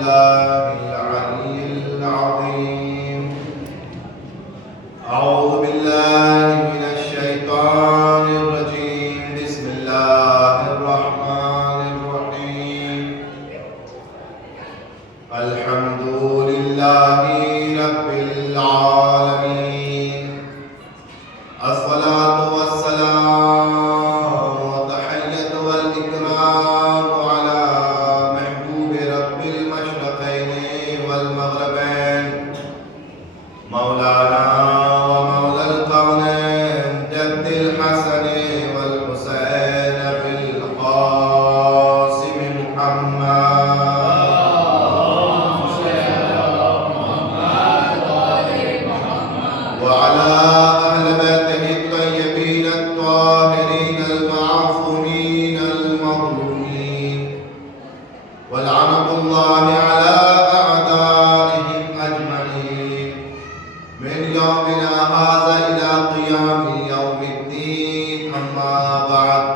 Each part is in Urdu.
بالله العلي العظيم. أعوذ بالله من الشيطان الرجيم. بسم الله الرحمن الرحيم. الحمد لله رب العالمين. الصلاة والسلام والتحية والإكرام على محبوب رب المشرقين والمغربين مولانا ومولى القونين جد الحسن والحسين بالقاسم محمد وعلى أهل بيته الطيبين الطاهرين المعصومين المظلومين ولعنة الله على أعدائهم أجمعين من يومنا هذا إلى قيام يوم الدين. أما بعد،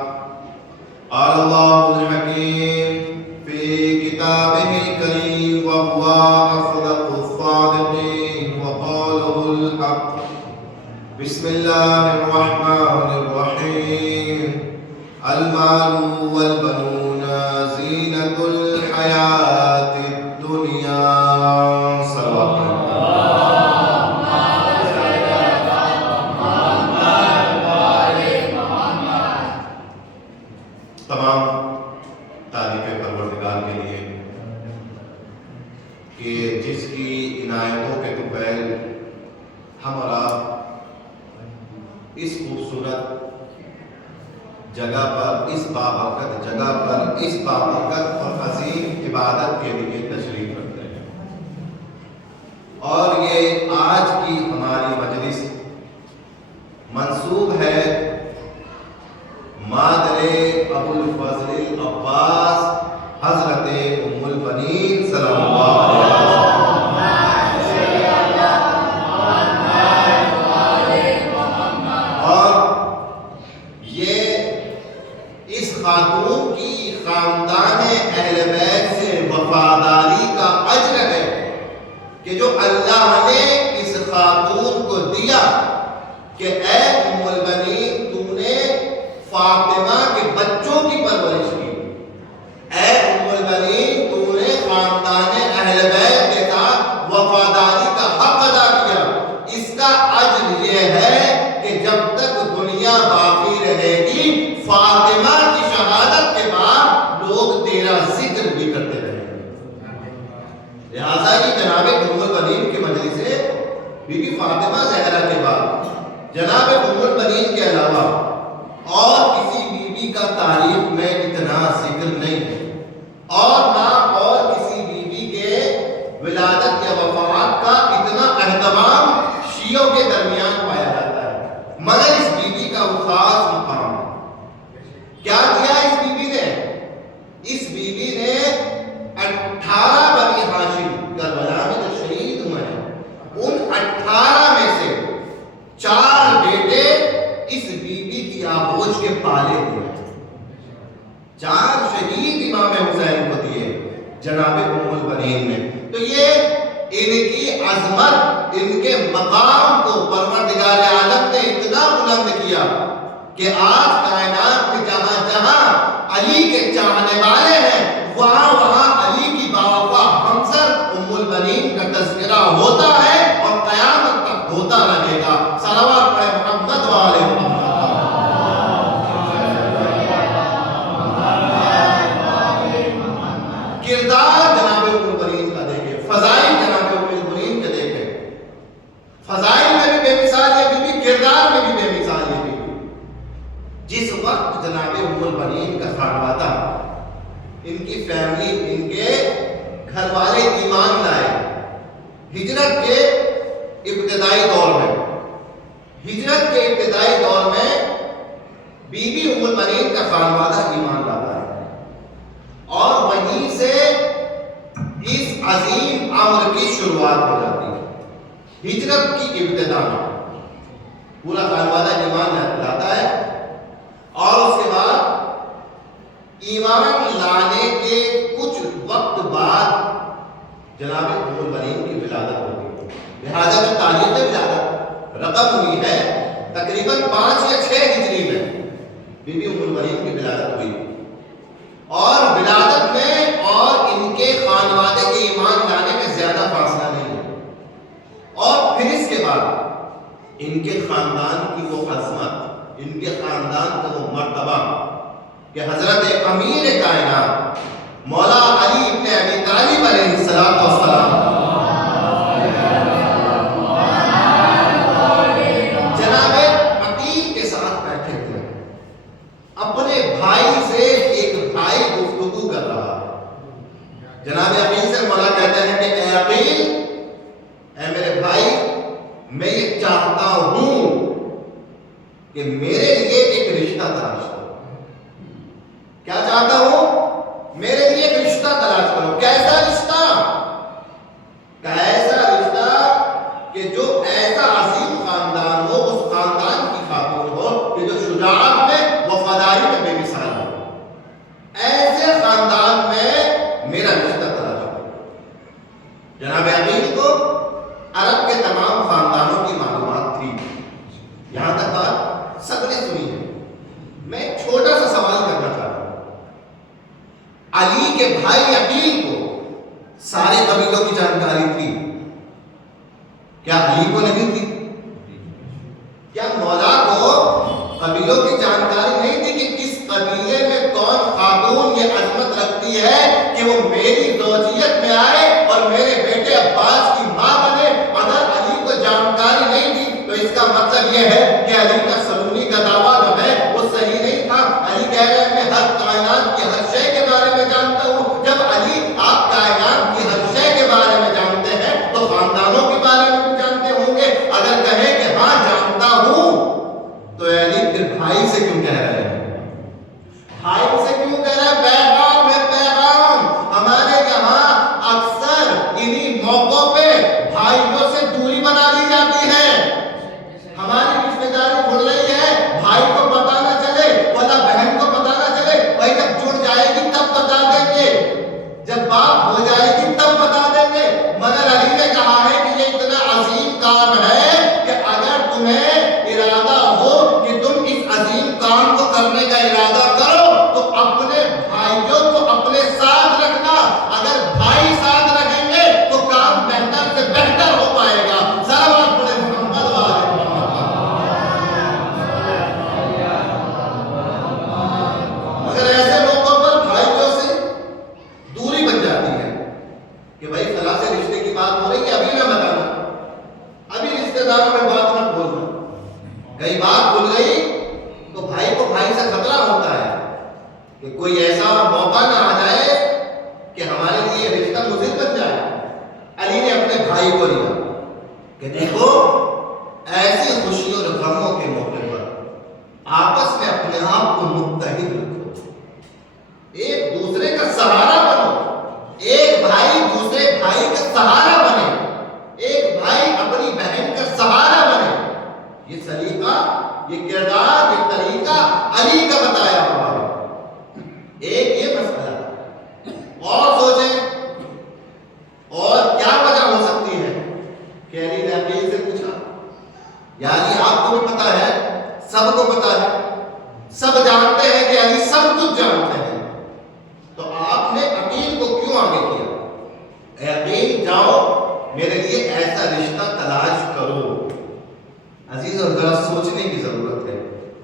قال الله الحكيم في كتابه الكريم وهو أصدق الصادقين وقوله الحق. بسم الله الرحمن الرحيم. المال والبنون زينة الحياة الدنيا. صلوات تمام تعریف پروردگار کے لیے کہ جس کی عنایتوں کے طفیل ہم اور آپ اس خوبصورت جگہ پر، اس بابرکت جگہ پر، اس بابرکت اور عظیم عبادت کے لیے تشریف رکھتے ہیں. اور یہ آج کی ہماری مجلس منسوب ہے مادر ابو الفضل العباس حضرت ام البنین صلی اللہ علیہ وسلم. اور یہ اس خاتون کی خاندان اہل بیت سے وفاداری کا اجر ہے کہ جو اللہ نے اس خاتون کو دیا کہ اے ام البنین تم نے فاطمہ کے بچوں کی پرورش کی. اے ام البنین تم نے خاندان اہل بیت کے ساتھ وفاداری کا حق ادا کیا. اس کا اجر یہ ہے کہ جب تک دنیا باقی رہے گی فاطمہ کی شہادت کے بعد لوگ تیرا ذکر بھی کرتے رہیں گے. لہذا یہ جناب ام البنین کی مجلس سے بی بی فاطمہ زہرا کے بعد جناب ام البنین کے علاوہ اور کسی بیوی کا تاریخ میں اتنا ذکر نہیں ہے، اور نہ اور کسی بیوی کے ولادت یا وفات کا اتنا اہتمام شیعوں کے درمیان پایا جاتا ہے، مگر اس بیوی کا وہ خاص مقام ہے. کیا کیا اس بیوی نے؟ اس بیوی نے 18 بنی ہاشم کربلا میں جو شہید ہوئے ہیں ان 18 میں سے 4 بیٹے اس بیوی کی آغوش کے پالے ہوئے. 4 شہید امام حسین کو دیے جناب ام البنین نے. تو یہ ان کی عظمت، ان کے مقام کو پروردگار عالم نے اتنا بلند کیا کہ آج کائنات میں جہاں جہاں علی کے چاہنے والے ہیں وہاں وہاں علی کی باوفا ہمسر ام البنین کا تذکرہ ہوتا ہے اور قیامت تک ہوتا رہے گا. صلوات پڑھے محمد والے محمد. کردار جناب ام البنین کا دیکھیں، فضائل جناب ام البنین کے دیکھیں. فضائل میں بھی بے مثال یہ بیوی، کردار میں بھی بے مثال یہ بیوی. جس وقت جناب ام البنین کا خانوادہ، ان کی فیملی، ان کے گھر والے ایمان لائے ہجرت کے ابتدائی دور میں، بی بی ام البنین کا خانوادہ ایمان لاتا ہے اور وہیں سے اس عظیم امر کی شروعات ہو جاتی ہے. ہجرت کی ابتدا میں پورا خانوادہ ایمان لاتا ہے اور اس کے بعد ایمان لانے کے کچھ وقت بعد جناب ام البنین کی ولادت ہوگی. لہٰذا جو تاریخ ولادت رقم ہوئی ہے تقریباً 5 یا 6 ہجری میں بی بی ام البنین کی ولادت ہوئی. اور ولادت میں اور ان کے خانوادے کے ایمان لانے میں زیادہ فاصلہ نہیں ہے. اور پھر اس کے بعد ان کے خاندان کی وہ عظمت، ان کے خاندان کا وہ مرتبہ کہ حضرت امیر کائنات مولا علی ابن ابی طالب علیہ السلام جناب عقیل کے ساتھ بیٹھے ہوئے اپنے بھائی سے ایک بھائی گفتگو کر رہا ہے. جناب عقیل سے مولا کہتے ہیں کہ اے عقیل، اے میرے بھائی، میں یہ چاہتا ہوں کہ میرے لیے ایک رشتہ تلاش کرو. کیا چاہتا ہوں؟ میرے لیے ایک رشتہ تلاش کرو. کیسا رشتہ؟ کیسا رشتہ کہ جو ایسا عظیم خاندان ہو، اس خاندان کی خاتون ہو کہ جو شجاعت میں، وفاداری میں بے مثال ہو. ایسے خاندان میں میرا رشتہ تلاش کرو. جناب عقیل کو عرب کے تمام خاندانوں کی معلومات تھی. یہاں تک بات سب نے سنی ہے. میں ایک چھوٹا سا سوال کرنا چاہتا ہوں. علی کے بھائی عقیل کو سارے قبیلوں کی جانکاری تھی، کیا علی کو نہیں تھی؟ کیا مولا کو قبیلوں کی جانکاری نہیں تھی کہ کس قبیلے میں کون خاتون یہ عظمت رکھتی ہے کہ وہ میری زوجیت میں آئے اور میرے بیٹے عباس کی ماں بنے؟ اگر علی کو جانکاری نہیں تھی تو اس کا مطلب یہ ہے کہ علی کا سلومی کا دعویٰ جو ہے وہ صحیح نہیں تھا. علی کہہ رہے ہیں میں ہر کائنات کی ہر شے کے بارے میں جانتا ہوں. جب علی آپ کائنات کی ہر شے کے بارے میں جانتے ہیں تو خاندانوں کے بارے میں بھی جانتے ہوں گے. اگر کہیں کہ ہاں جانتا ہوں تو علی پھر بھائی سے کیوں کہہ رہے ہیں؟ بھائی سے کیوں کہہ رہے ہیں؟ پیغام ہے، پیغام. ہمارے یہاں اکثر انہی موقعوں پہ بھائیوں سے دوری بنا لی جاتی ہے. ہماری رشتے داری بڑھ رہی ہے، بھائی کو پتا نہ چلے ولا بہن کو پتا نہ چلے. بھائی جب جڑ جائے گی تب بتا دیں گے، جب بات ہو جائے گی تب بتا دیں گے. مگر علی نے کہا ہے کہ یہ اتنا عظیم کام ہے کہ اگر تمہیں ارادہ ہو کہ تم اس عظیم کام کو کرنے کا ارادہ کرو تو اپنے بھائیوں کو اپنے ساتھ رکھنا. اگر بھائی ساتھ رکھیں گے تو کام بہتر سے بہتر ہو پائے گا. صلوات پڑھیں محمد وآل محمد. مگر ایسے موقعوں پر بھائیوں سے دوری بن جاتی ہے کہ بھائی فلاں سے رشتے کی بات ہو رہی ہے، ابھی نہ بتانا، ابھی رشتے داروں میں بات نہ بولنا. کئی بات بھول گئی تو بھائی کو بھائی سے خطرہ ہوتا ہے کہ کوئی ایسا موقع نہ آ جائے کہ ہمارے لیے رشتہ مضر بن جائے. علی نے اپنے بھائی کو لیا کہ دیکھو ایسی خوشی اور غموں کے موقع پر آپس میں اپنے آپ کو متحد رکھو، ایک دوسرے کا سہارا بنو. ایک بھائی دوسرے بھائی کا سہارا بنے، ایک بھائی اپنی بہن کا سہارا بنے. یہ سلیقہ، یہ کردار، یہ طریقہ علی کا بتایا ہوا ہے. ایک یہ مسئلہ. اور سوچیں اور کیا وجہ ہو سکتی ہے کہ علی نے عقیل سے پوچھا. یعنی آپ کو بھی پتا ہے، سب کو پتا ہے، سب جانتے ہیں کہ علی سب کچھ جانتے ہیں، تو آپ نے عقیل کو کیوں آگے کیا؟ اے عقیل جاؤ میرے لیے ایسا رشتہ تلاش کرو. عزیز اور ذرا سوچنے کی ضرورت ہے،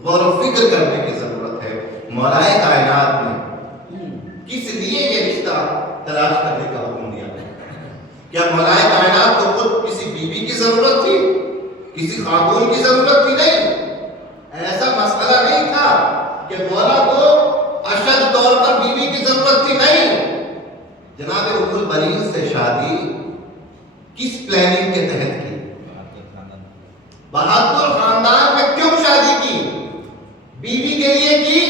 غور و فکر کرنے کی ضرورت ہے. مولا کائنات نے کس لیے یہ رشتہ تلاش کرنے کا حکم دیا؟ کیا مولا کائنات کو خود کسی بیوی کی ضرورت تھی، کسی خاتون کی ضرورت تھی؟ نہیں. ایسا مسئلہ نہیں تھا کہ مولا کو اشد طور پر بیوی کی ضرورت تھی. نہیں. جناب ام البنین سے شادی کس پلاننگ کے تحت کی؟ بہادر خاندان میں کیوں شادی کی؟ بیوی کے لیے کی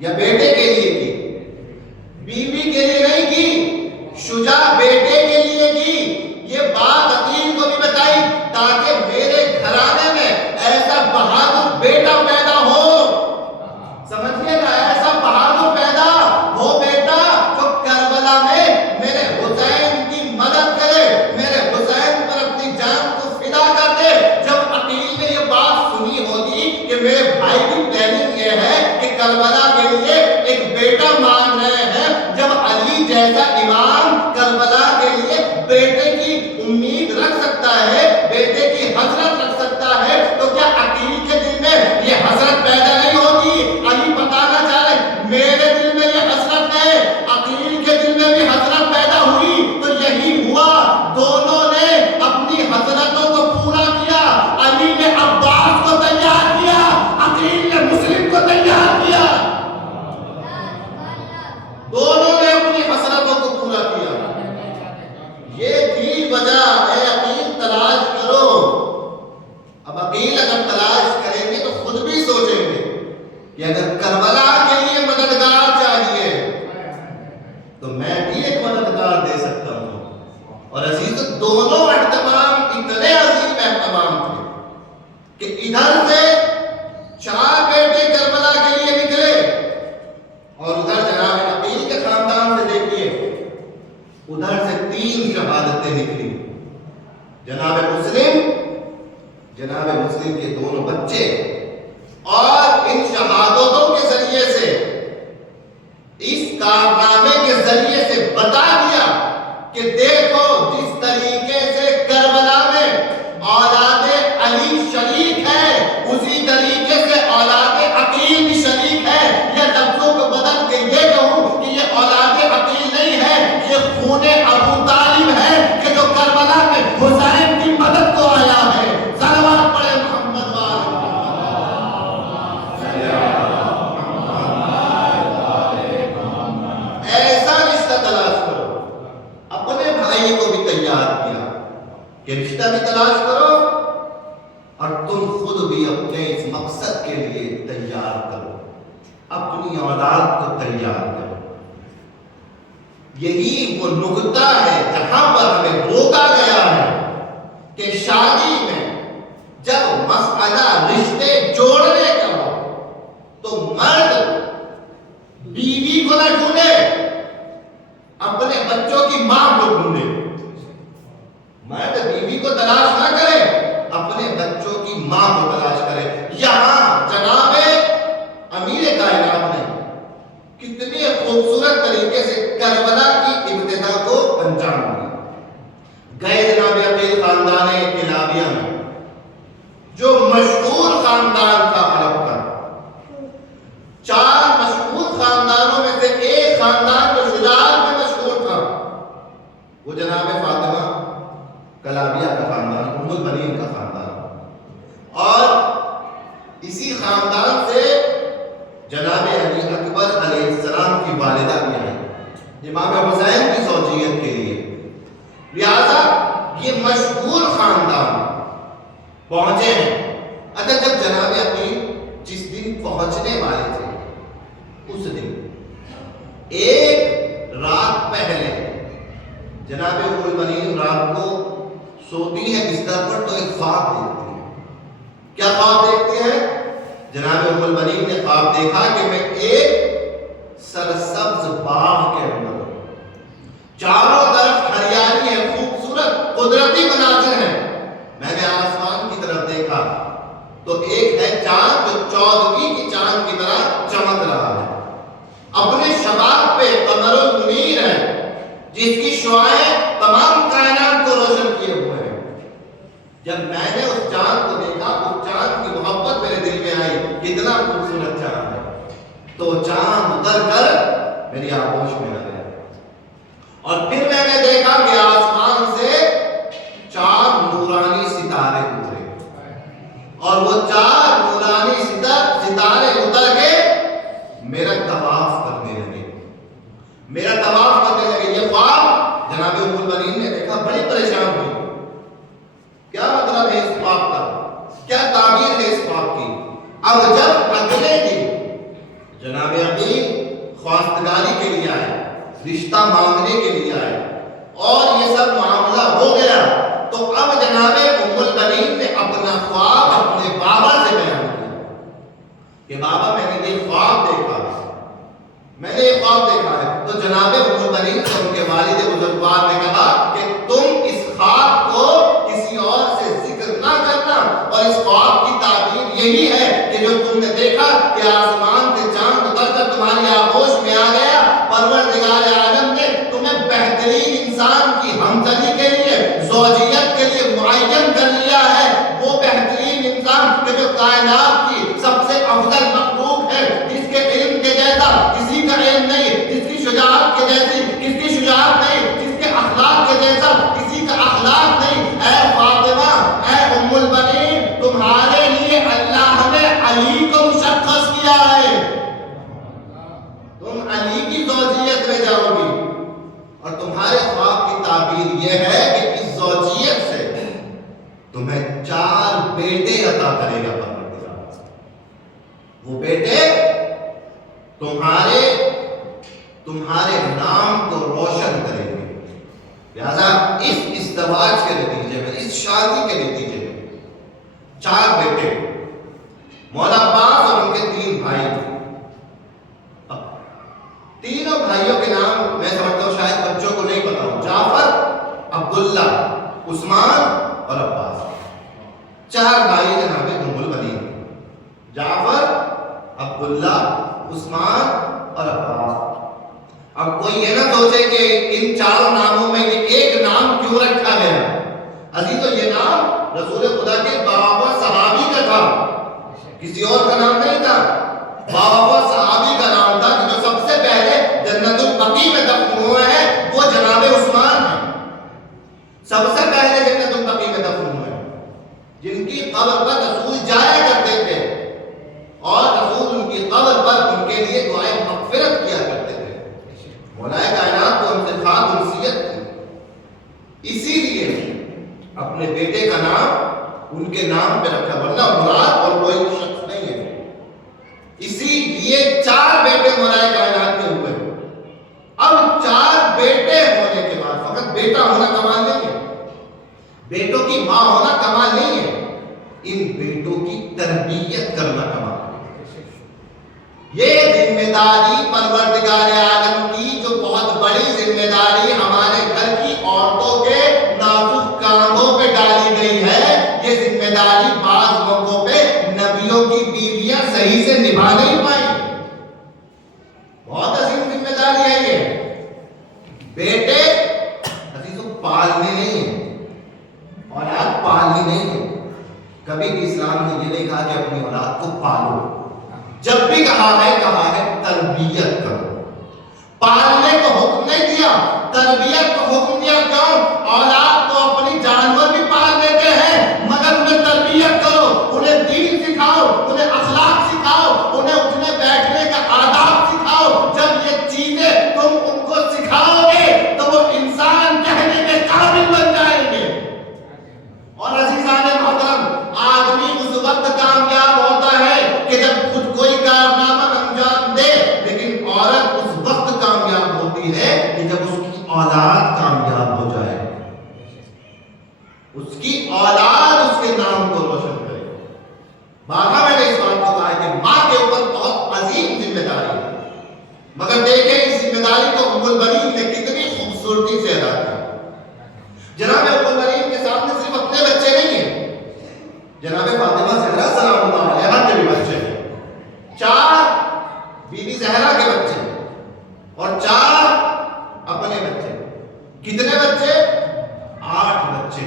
یا بیٹے کے لیے کی؟ بیوی کے لیے نہیں کی، شجاع بیٹے کے لیے کی. یہ بات عقیل کو بھی بتائی تاکہ میرے گھرانے میں ایسا بہادر بیٹا پیدا ہو. سمجھیے نا، ایسا بہادر پیدا ہو بیٹا جو کربلا میں میرے حسین دل میں بھی حسرت پیدا ہوئی تو یہی ہوا، دونوں نے اپنی حسرتوں کو پورا کیا۔ علی نے عباس کو تیار کیا، عقیل نے مسلم کو تیار کیا، دونوں نے اپنی حسرتوں کو پورا کیا۔ یہ تھی وجہ، اے عقیل تلاش کرو۔ اب عقیل اگر تلاش کریں گے تو خود بھی سوچیں گے کہ اگر کربلا کے لیے مددگار چاہیے تو میں بھی ایک مددگار دے سکتا ہوں۔ اور عزیز دونوں اہتمام اتنے عظیم اہتمام تھے کہ ادھر سے 4 بیٹے کربلا کے لیے نکلے اور ادھر جناب عقیل کے خاندان سے دیکھیے ادھر سے 3 شہادتیں نکلی۔ جناب مسلم کے دونوں بچے، اور ان شہادتوں کے ذریعے سے، اس کارنامے کے ذریعے سے بتا دیا کہ دیکھو جس طریقے سے کربلا میں اولاد علی شریک ہے اسی طریقے سے اولاد عقیل بھی شریک ہے۔ یہ لفظوں کو بدل کے یہ کہوں کہ یہ اولاد عقیل نہیں ہے، یہ خون ابو طالب ہے کہ جو کربلا میں حسین کی مدد کو آیا ہے۔ صلوات پڑھے محمد والے۔ ایسا رشتہ تلاش کرو، اپنے بھائی کو بھی تیار کیا کہ رشتہ بھی تلاش کرو اور تم خود بھی اپنے اس مقصد کے لیے تیار کرو، اپنی اولاد کو تیار کرو۔ یہی وہ نقطہ ہے جہاں پر ہمیں روکا گیا ہے کہ شادی میں جب مسئلہ رشتے جوڑنے کا ہو تو مرد بیوی کو نہ ڈھونڈے، اپنے بچوں کی ماں کو ڈھونڈے۔ مرد بیوی کو تلاش نہ کرے، اپنے بچوں کی ماں کو تلاش کرے۔ یہاں جناب امیر کائنات نے کتنے خوبصورت طریقے سے کربلا کی ابتدا کو انجام دیا۔ گئے جناب عقیل خاندان کلابیہ میں، جو مشہور خاندان تھا عرب کا۔ 4 مشہور خاندانوں میں سے ایک خاندان جو شجاعت میں مشہور تھا وہ جناب فاطمہ کلابیہ کا خاندان، ام البنین کا خاندان، اور اسی خاندان سے جناب علی اکبر علیہ السلام کی والدہ بھی آئی امام حسین کی زوجیت کے لیے۔ لہذا یہ مشہور خاندان پہنچے ہیں۔ اگر جب جناب عقیل جس دن پہنچنے والے تھے اس دن ایک رات پہلے جناب ام البنین رات کو سوتی ہے بستر پر تو ایک خواب دیکھتی ہے۔ کیا خواب دیکھتے ہیں؟ جناب ام البنین نے خواب دیکھا کہ میں ایک سرسبز باغ کے اندر ہوں، چاروں طرف ہریالی ہے، خوبصورت قدرتی مناظر ہیں۔ میں نے آسمان کی طرف دیکھا تو ایک ہے چاند جو 14ویں کی چاند کی طرح چمک رہا ہے، اپنے شباب پہ قمر المنیر ہے جس کی شعاعیں تمام کائنات کو روشن کیے ہوئے ہیں۔ جب میں نے اس چاند کو دیکھا، اس چاند کی محبت میرے دل میں آئی، کتنا خوبصورت چاند ہے، تو چاند اتر کر میری آغوش میں آ گیا۔ اور پھر میں نے دیکھا کہ آسمان سے 4 نورانی ستارے اترے، اور وہ 4 نورانی ستارے اتر کے میرا طواف کرنے لگے، میرا طواف کرنے لگے۔ یہ خواب جناب ام البنین نے دیکھا، بڑی پریشان ہوئی، کیا مطلب ہے اس خواب کا، کیا تعبیر ہے اس خواب کی۔ اب جب اگلے دن جناب عقیل خواستگاری کے لیے آئے، رشتہ مانگنے کے لیے آئے، اور یہ سب معاملہ ہو گیا، تو اب جناب ام البنین نے اپنا خواب اپنے بابا سے بیان کیا کہ بابا میں نے یہ خواب دیکھا ہے، میں نے یہ خواب دیکھا ہے۔ تو جناب ام البنین سے ان کے والد بزرگوار نے کہا کہ تم اس خواب کو کسی اور سے ذکر نہ کرنا، اور اس خواب کی تعبیر یہی ہے کہ جو تم نے دیکھا کہ آسمان سے چاند اتر کر تمہاری آغوش میں آ گیا، پروردگار عالم نے تمہیں بہترین انسان کی ہمدردی کے لیے، زوجیت کے لیے معین کر لیا ہے۔ وہ بہترین انسان کہ جو کائنات کی سب سے افضل مخلوق ہے، جس کے علم کے جیسا کسی کا علم نہیں، جس کی شجاعت کے جیسی کسی اس شادی کے نتیجے میں 4 بیٹے، مولا عباس اور ان کے 3 بھائی. تینوں بھائیوں کے نام میں سمجھتا ہوں شاید بچوں کو نہیں پتا ہو، جعفر، عبداللہ، عثمان اور عباس. 4 بھائی جناب ام البنین، جعفر، عبداللہ، عثمان اور عباس. اب کوئی یہ نہ سوچے کہ ان 4 ناموں میں یہ ایک نام کیوں رکھا گیا. عزیزو یہ نام رسول خدا کے بابا صحابی کا تھا، کسی اور کا نام نہیں تھا. بابا صحابی کا نام تھا کہ جو سب سے پہلے جنت البقیع میں دفن ہوئے ہیں وہ جناب عثمان ہیں. سب سے پہلے جنت البقیع میں دفن ہوئے ہیں، جن کی قبر پر رسول جایا کرتے تھے اور رسول ان کی قبر پر ان کے لیے دعائیں مغفرت کیا کرتے تھے. مولا کائنات کو ہم سے خاص انسیت تھی، اسی لیے اپنے بیٹے کا نام ان کے نام پہ رکھا، ورنہ مراد اور کوئی شخص نہیں ہے. اسی لیے 4 بیٹے مولا کائنات کے ہوئے. اب 4 بیٹے ہونے کے بعد فقط بیٹا ہونا کمال نہیں ہے، بیٹوں کی ماں ہونا کمال نہیں ہے، ان بیٹوں کی تربیت کرنا کمال ہے. یہ ذمہ داری پروردگار عالم کی جو بہت بڑی ذمہ داری ہمارے گھر کی عورتوں کے نازک کاندھوں پہ ڈالی گئی ہے، یہ ذمہ داری بعض موقعوں پہ نبیوں کی بیویاں صحیح سے نبھا نہیں پائیں. بہت عظیم ذمہ داری ہے یہ. بیٹے عزیزوں پالنے نہیں ہیں، اولاد پالنی نہیں ہے. کبھی بھی اسلام نے یہ نہیں کہا کہ اپنی اولاد کو پالو، جب بھی کہا ہے تربیت کرو. پالنے کو حکم نہیں دیا، تربیت کو حکم دیا. کیوں؟ اولاد کو اپنی جانور بھی پال دیتے ہیں مگر انہیں تربیت کرو، انہیں دین سکھاؤ، انہیں اخلاق سکھاؤ، انہیں اٹھنے بیٹھنے کا آداب سکھاؤ. جب یہ چیزیں تم ان کو سکھاؤ گے تو وہ انسان کہنے کے قابل بن جائیں گے. اور عزیزان محترم، آدمی اس وقت کامیاب ہوتا ہے کہ جب خود کوئی کارنامہ انجام دے، لیکن عورت اس وقت کامیاب ہوتی ہے کہ جب اس کی اولاد کامیاب ہو جائے، اس کی اولاد اس کے نام کو روشن کرے. بارہا میں نے اس بات کو کہا ہے کہ ماں کے اوپر بہت عظیم ذمہ داری ہے، مگر دیکھیں اس ذمہ داری کو ام البنین نے کتنی خوبصورتی سے ادا کیا. جناب ام البنین کے سامنے صرف اپنے بچے نہیں ہیں، جناب فاطمہ زہرا سلام اللہ علیہا کے بھی بچے ہیں. 4 بی بی زہرا کے بچے اور 4 اپنے بچے. کتنے بچے؟ 8 بچے.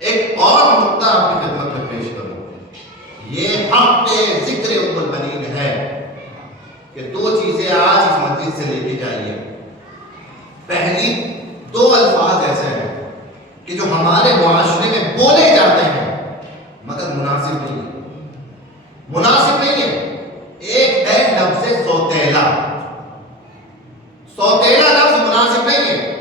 ایک اور نقطہ آپ کی خدمت میں پیش کروں. یہ حق ذکر ام البنین ہے کہ 2 چیزیں آج اس مسجد سے لے کے جائیے. پہلی 2 الفاظ ایسے ہیں کہ جو ہمارے معاشرے میں بولے جاتے ہیں مگر مناسب نہیں ہے. مناسب نہیں ہے. ایک ہے لفظ سوتیلا. سوتیلا لفظ مناسب نہیں ہے.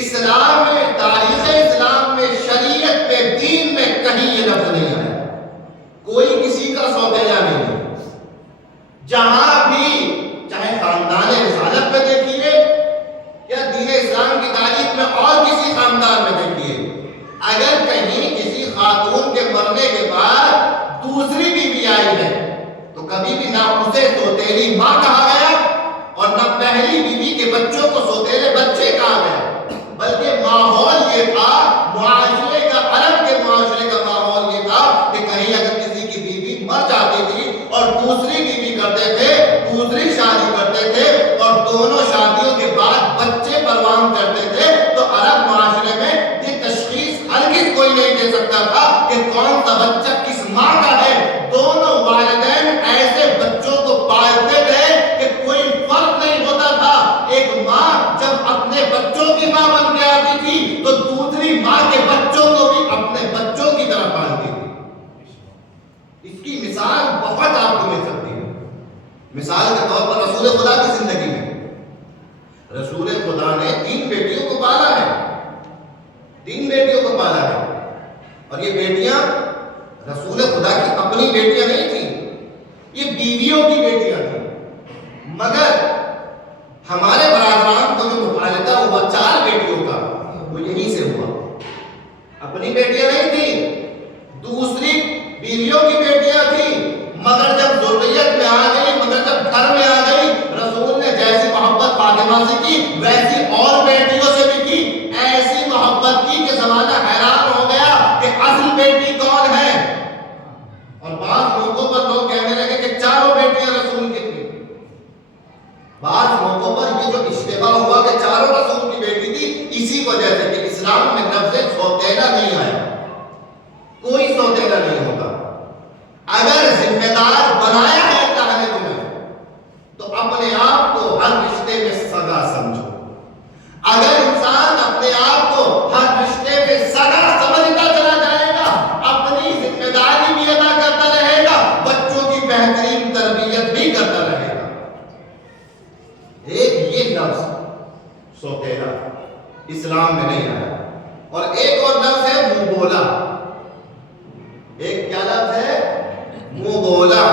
اسلام میں، تاریخ اسلام میں، شریعت میں، دین میں کہیں یہ لفظ نہیں آیا. کوئی کسی کا سوتیلا نہیں ہے. جہاں بھی چاہے خاندان رسالت میں دیکھیے یا دین اسلام کی تاریخ میں اور کسی خاندان میں دیکھیے، اگر کہیں کسی خاتون کے مرنے کے بعد دوسری بیوی آئی ہے تو کبھی بھی نہ اسے سوتیلی ماں کہا گیا اور نہ پہلی بیوی کے بچوں کو سوتیلے بچے کہا گیا، بلکہ ماحول یہ تھا، معاشرے کا، عرب کے معاشرے کا ماحول یہ تھا کہ کہیں اگر کسی کی بیوی مر جاتی تھی اور دوسری بیوی کرتے تھے، دوسری شادی کرتے تھے اور دونوں شادیوں کے بعد بچے پروان کرتے تھے، تو عرب معاشرے میں یہ تشخیص ہرگز کوئی نہیں دے سکتا تھا کہ کون سا بچہ کس ماں کا ہے. دونوں والدین ایسے بچوں کو پالتے تھے کہ کوئی فرق نہیں ہوتا تھا. ایک ماں جب اپنے بچوں کی ماں بن کے آتی تھی تو دوسری ماں کے بچوں کو بھی اپنے بچوں کی طرح پالتی تھی. اس کی مثال بہت آپ کو مل سکتی ہے. مثال کے طور پر رسول خدا کی زندگی میں رسول خدا نے 3 بیٹیوں کو پالا ہے. 3 بیٹیوں کو پالا ہے اور یہ بیٹیاں رسول خدا کی اپنی بیٹیاں نہیں تھیں، یہ بیویوں کی بیٹیاں تھیں. مگر ہمارے برادران کو جو مخالطہ ہوا 4 بیٹیوں کا وہ یہیں سے ہوا. اپنی کی ویسی اور بیٹیوں سے بھی کی، ایسی محبت کی کہ زمانہ حیران ہو گیا کہ اصل بیٹی کون ہے. اور بعض موقعوں پر لوگ کہنے لگے کہ چاروں بیٹیاں رسول کی تھی. بعض موقعوں پر یہ جو اشتباہ ہوا کہ چاروں رسول کی بیٹی تھی، اسی وجہ سے کہ اسلام میں لفظ سوتیلا نہیں آیا. کوئی سوتیلا نہیں ہوگا. اگر ذمہ دار بنایا ہے اللہ نے تمہیں تو اپنے آپ کو ہر رشتے میں سگا سمجھو. اگر انسان اپنے آپ کو ہر رشتے میں سگا سمجھتا چلا جائے گا، اپنی ذمہ داری بھی ادا کرتا رہے گا، بچوں کی بہترین تربیت بھی کرتا رہے گا. ایک یہ لفظ سوتیلا اسلام میں نہیں آیا. اور ایک اور لفظ ہے منہ بولا. ایک کیا لفظ ہے؟ منہ بولا.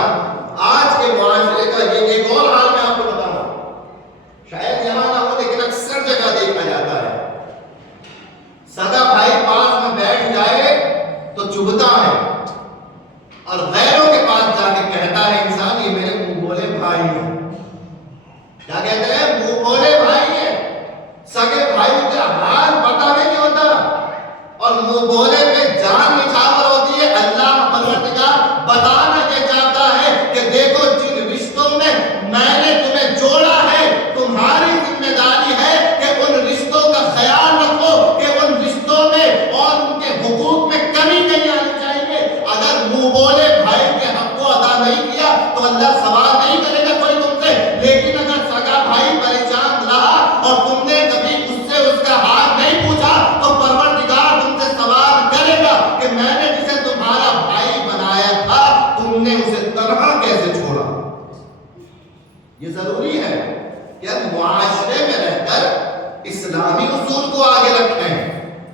آج کے معاشرے کا یہ ایک اور حال میں آپ کو بتاؤں، شاید یہاں نہ ہو لیکن اکثر جگہ دیکھا جاتا ہے. سگا بھائی پاس میں بیٹھ جائے تو چبھتا ہے، اور غیروں کے پاس جا کے کہتا ہے انسان یہ میرے منہ بولے بھائی ہیں. کیا کہتے ہیں؟ منہ بولے بھائی ہیں. سگے بھائی کا حال پتہ نہیں ہوتا، اور منہ بولے پہ جان نچھاور ہوتی ہے. اللہ پروردگار بتانا یہ چاہتا ہے کہ دیکھو جن رشتوں میں میں نے تمہیں جوڑا ہے، تمہاری ذمہ داری ہے کہ ان رشتوں کا خیال رکھو کہ ان رشتوں میں اور ان کے حقوق میں کمی نہیں آنی چاہیے. اگر منہ بولے بھائی کے حق کو ادا نہیں کیا تو اللہ سوال نہیں کرے گا کوئی تم سے. لیکن اگر سگا بھائی پریشان رہا اور تم نے کبھی اس سے اس کا حال نہیں پوچھا تو پروردگار تم سے سوال کرے گا کہ میں نے جسے تمہارا بھائی بنایا تھا تم نے اسے تنہا کیسے چھوڑا. یہ ضروری ہے کہ ہم معاشرے میں رہ کر اسلامی اصول کو آگے رکھیں،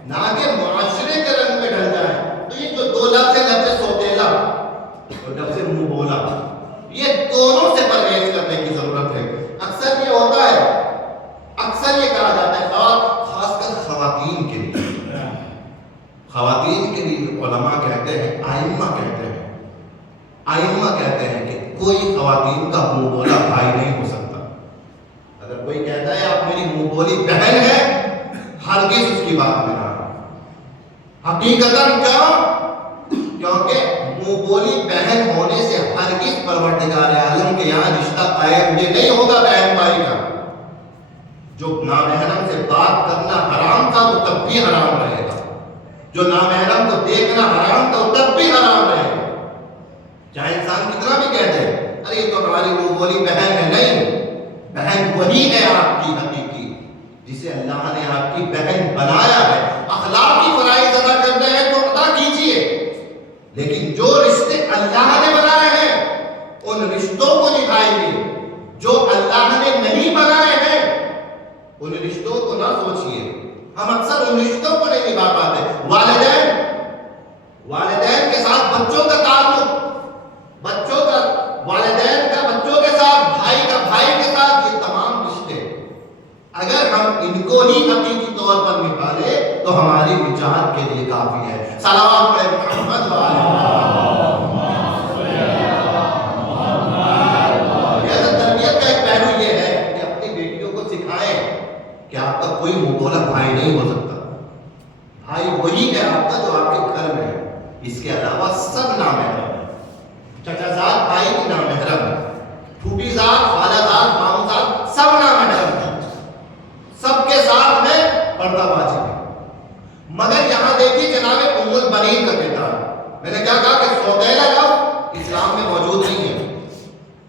نہ کہ معاشرے کے رنگ میں ڈھل جائیں. تو یہ جو دو لفظ ہے، لفظ سوتیلا اور لفظ منہ بولا، یہ دونوں سے پرہیز کرنے کی ضرورت ہے. اکثر یہ ہوتا ہے، اکثر یہ کہا جاتا ہے خاص کر خواتین کے لیے. خواتین کے لیے علماء کہتے ہیں، آئمہ کہتے ہیں کہ کوئی خواتین کا منہ بولا بھائی نہیں ہو سکتا. اگر کوئی کہتا ہے آپ میری منہ بولی بہن ہے، ہرگز اس کی بات میں نہ آنا. حقیقتاً کیونکہ منہ بولی بہن ہونے سے ہرگز پروردگار عالم کے یہاں رشتہ قائم یہ نہیں ہوگا بہن بھائی کا. جو نامحرم سے بات کرنا حرام تھا وہ تب بھی حرام رہے گا، جو نامحرم کو دیکھنا حرام تھا وہ تب بھی حرام رہے گا. چاہے انسان کتنا بھی کہہ دے ارے یہ تو ہماری منہ بولی بہن ہے. نہیں، بہن وہی ہے آپ کی حقیقی جسے اللہ نے آپ کی بہن بنایا ہے. اخلاقی فرائض ادا کرنے ہیں تو ادا کیجیے، لیکن جو رشتے اللہ نے بنائے ہیں ان رشتوں کو نبھائیے. جو اللہ نے نہیں بنائے ہیں ان رشتوں کو نہ سوچیے. ہم اکثر ان رشتوں کو نہیں نبھا پاتے. والدین کے ساتھ بچوں کا تعلق، والدین کا بچوں کے ساتھ، بھائی کے ساتھ، یہ تمام رشتے اگر ہم ان کو ہی حقیقی طور پر نبھا لیں تو ہماری نجات کے لیے کافی ہے. صلوات پڑھیں محمد تربیت کا ایک پہلو یہ ہے کہ اپنی بیٹیوں کو سکھائیں کہ آپ کا کوئی منہ بولا بھائی نہیں ہو سکتا. بھائی وہی ہے آپ کا جو آپ کے گھر میں ہے. اس کے علاوہ سب نامحرم ہیں. چچا زاد بھائی کی نامحرم ہے، پھوپھی زاد، خالہ زاد، ماموں زاد سب نامحرم ہیں. سب کے ساتھ میں پردہ واجب ہے. مگر یہاں دیکھیے جناب ام البنین کا کردار. میں نے کیا کہا کہ سوتیلا لفظ اسلام میں موجود نہیں ہے.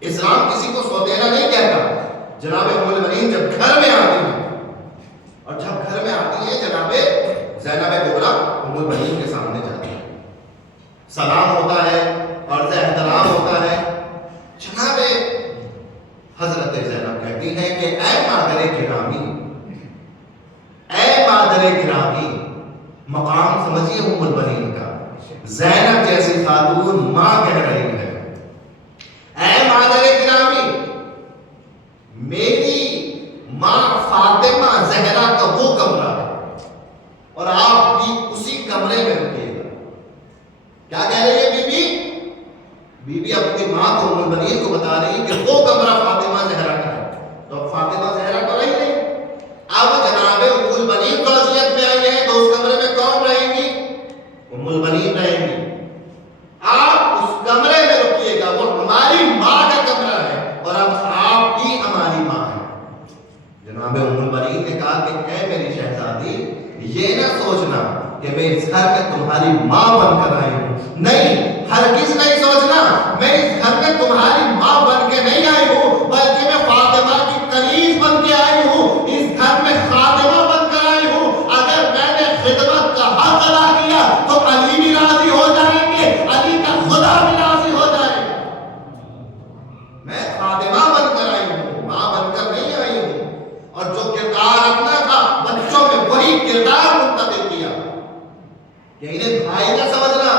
اسلام کسی کو سوتیلا نہیں کہتا. جناب ام البنین جب گھر میں آتی ہیں، اور جب گھر میں آتی ہیں جناب زینب کبریٰ ام البنین کے سامنے جاتی ہیں، سلام ہوتا ہے، عرض احترام ہوتا ہے. جناب حضرت زینب کہتی ہیں کہ اے مادر گرامی، مقام سمجھیے ام البنین کا. زینب جیسی خاتون ماں کہہ رہی ہے اے مادر گرامی، میری ماں فاطمہ زہرا کا وہ کمرہ ہے اور آپ بھی اسی کمرے میں رکھیے گا. کیا کہہ رہی ہے بی بی اپنی ماں کو ام البنین کو بتا رہی کہ وہ کمرہ فاطمہ زہرا کا ہے. تو اب فاطمہ زہرا تو رہی نہیں، نے کہا کہ اے میری شہزادی یہ نہ سوچنا کہ میں اس گھر میں تمہاری ماں بن کر آئی ہوں، نہیں، ہرگز نہیں سوچنا میں اس گھر میں تمہاری ماں بن کے نہیں آئی ہوں، بلکہ میں فاطمہ کی کنیز بن کے آئی ہوں، اس گھر میں خادمہ بن کر آئی ہوں۔ اگر میں نے خدمت کا حق ادا کیا تو علی بھی راضی ہو جائیں گے، علی کا خدا بھی راضی ہو جائے گا۔ میں خادمہ بن کر آئی ہوں، ماں بن کر نہیں آئی ہوں، اور جو کردار اپنا تھا بچوں میں وہی کردار منتقل کیا کہ انہیں بھائی نہ سمجھنا،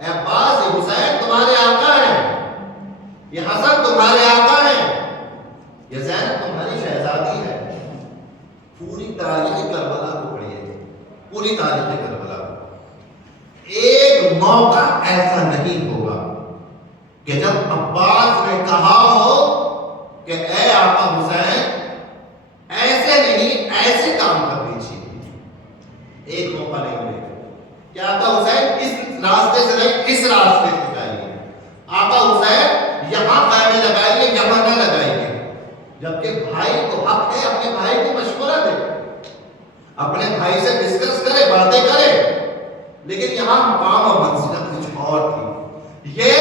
اے عباس یہ حسین تمہارے آقا ہیں، یہ حسن تمہارے آقا ہیں، یہ زینب تمہاری شہزادی ہے۔ پوری تاریخ کربلا کو پڑھیے، پوری تاریخ کربلا ایک موقع ایسا نہیں ہوگا کہ جب عباس نے کہا ہو کہ اے آقا حسین ایسے نہیں ایسے کام کر دیجیے، ایک موقع نہیں ملے گا کہ آقا حسین اس راستے سے نہیں اس راستے سے جائیے، آقا حسین یہاں خیمے لگائیے یہاں نہ لگائیے، جبکہ بھائی کو حق ہے اپنے بھائی کو مشورہ دے، اپنے بھائی سے ڈسکس کرے، باتیں کرے، لیکن یہاں مقام اور منزلت کچھ اور تھی۔ یہ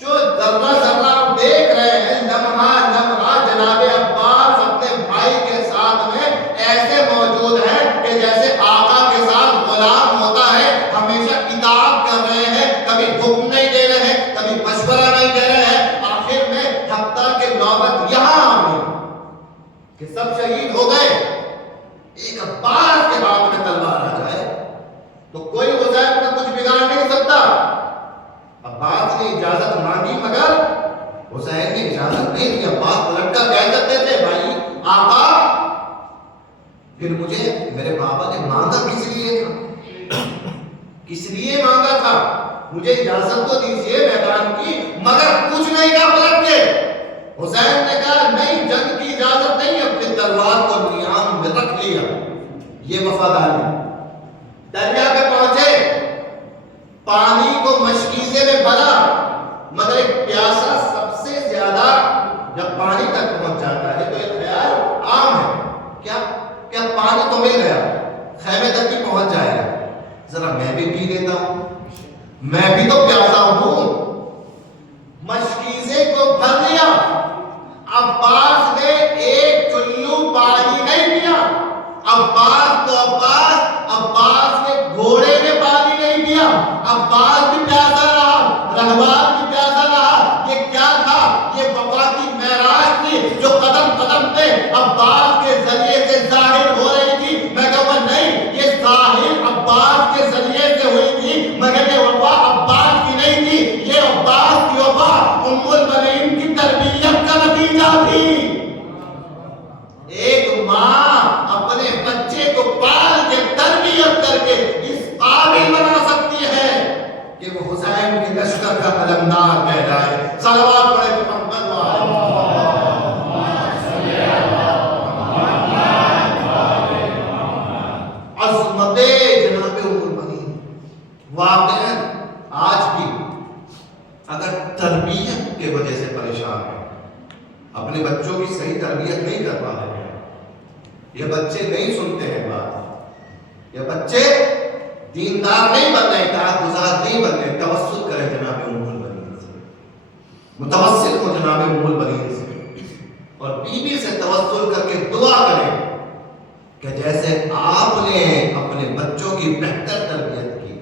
جو ذرہ ذرہ ہم دیکھ رہے ہیں، لمحہ لمحہ جناب عباس اپنے بھائی کے ساتھ میں ایسے موجود ہیں کہ جیسے آقا کے ساتھ غلام ہوتا ہے، ہمیشہ اطاعت کر رہے ہیں، کبھی حکم نہیں دے رہے ہیں، کبھی مشورہ نہیں دے رہے ہیں، آخر میں حتیٰ کہ نوبت یہاں آ گئی کہ سب شہید ہو گئے، ایک عباس کے ہاتھ میں تلوار آ جائے تو کوئی حسین کا کچھ بگاڑ نہیں سکتا۔ عباس نے اجازت مانگی مگر حسین نے اجازت نہیں دی۔ عباس پلٹ کر کہہ سکتے تھے بھائی آقا پھر مجھے میرے بابا نے مانگا کس لیے تھا، کس لیے مانگا تھا، مجھے اجازت تو دیجیے میدان کی، مگر کچھ نہیں کہا پلٹ کے۔ حسین نے کہا نہیں جنگ کی اجازت نہیں، اپنی تلوار کو نیام میں رکھ لیا، یہ وفاداری۔ دریا پہ پہنچے، پانی کو مشکیزے میں بھرا، مگر ایک پیاسا سب سے زیادہ جب پانی تک پہنچ جاتا ہے تو ایک خیال عام ہے کیا پانی تو مل گیا، خیمے تک بھی پہنچ جائے گا، ذرا میں بھی پی لیتا ہوں، میں بھی تو پیاسا ہوں۔ مشکیزے کو بھر لیا، عباس نے ایک چلو پانی نہیں پیا، عباس نے گھوڑے نے پانی نہیں پیا، عباس بھی پیاسا رہا، رہبان بھی پیاسا رہا۔ یہ کیا تھا؟ یہ وفا کی معراج تھی جو قدم قدم پہ عباس کے ذریعے سے ظاہر ہو رہی تھی۔ میں کہوں نہیں، یہ ظاہر عباس کے ذریعے سے ہوئی تھی، مگر یہ وفا عباس کی نہیں تھی، یہ عباس کی وفا ام المنین کی تربیت کا نتیجہ تھی۔ ایک ماں اپنے بچے کو پال کے تربیت کر کے اس قابل بنا سکتی ہے کہ وہ حسین کے لشکر کا علمدار کہلائے۔ صلوات پڑھے محمد عظمت جناب ام المنین۔ واقعاً آج بھی اگر تربیت کے وجہ سے پریشان ہیں، اپنے بچوں کی صحیح تربیت نہیں کر پا رہے ہیں، یہ بچے نہیں سنتے ہیں بات، یہ بچے دیندار نہیں بن رہے، اطاعت گزار نہیں بن رہے، توسل کریں جناب ام المنین سے، متوسل ہو جناب ام المنین سے، اور بیوی سے توسل کر کے دعا کریں کہ جیسے آپ نے اپنے بچوں کی بہتر تربیت کی،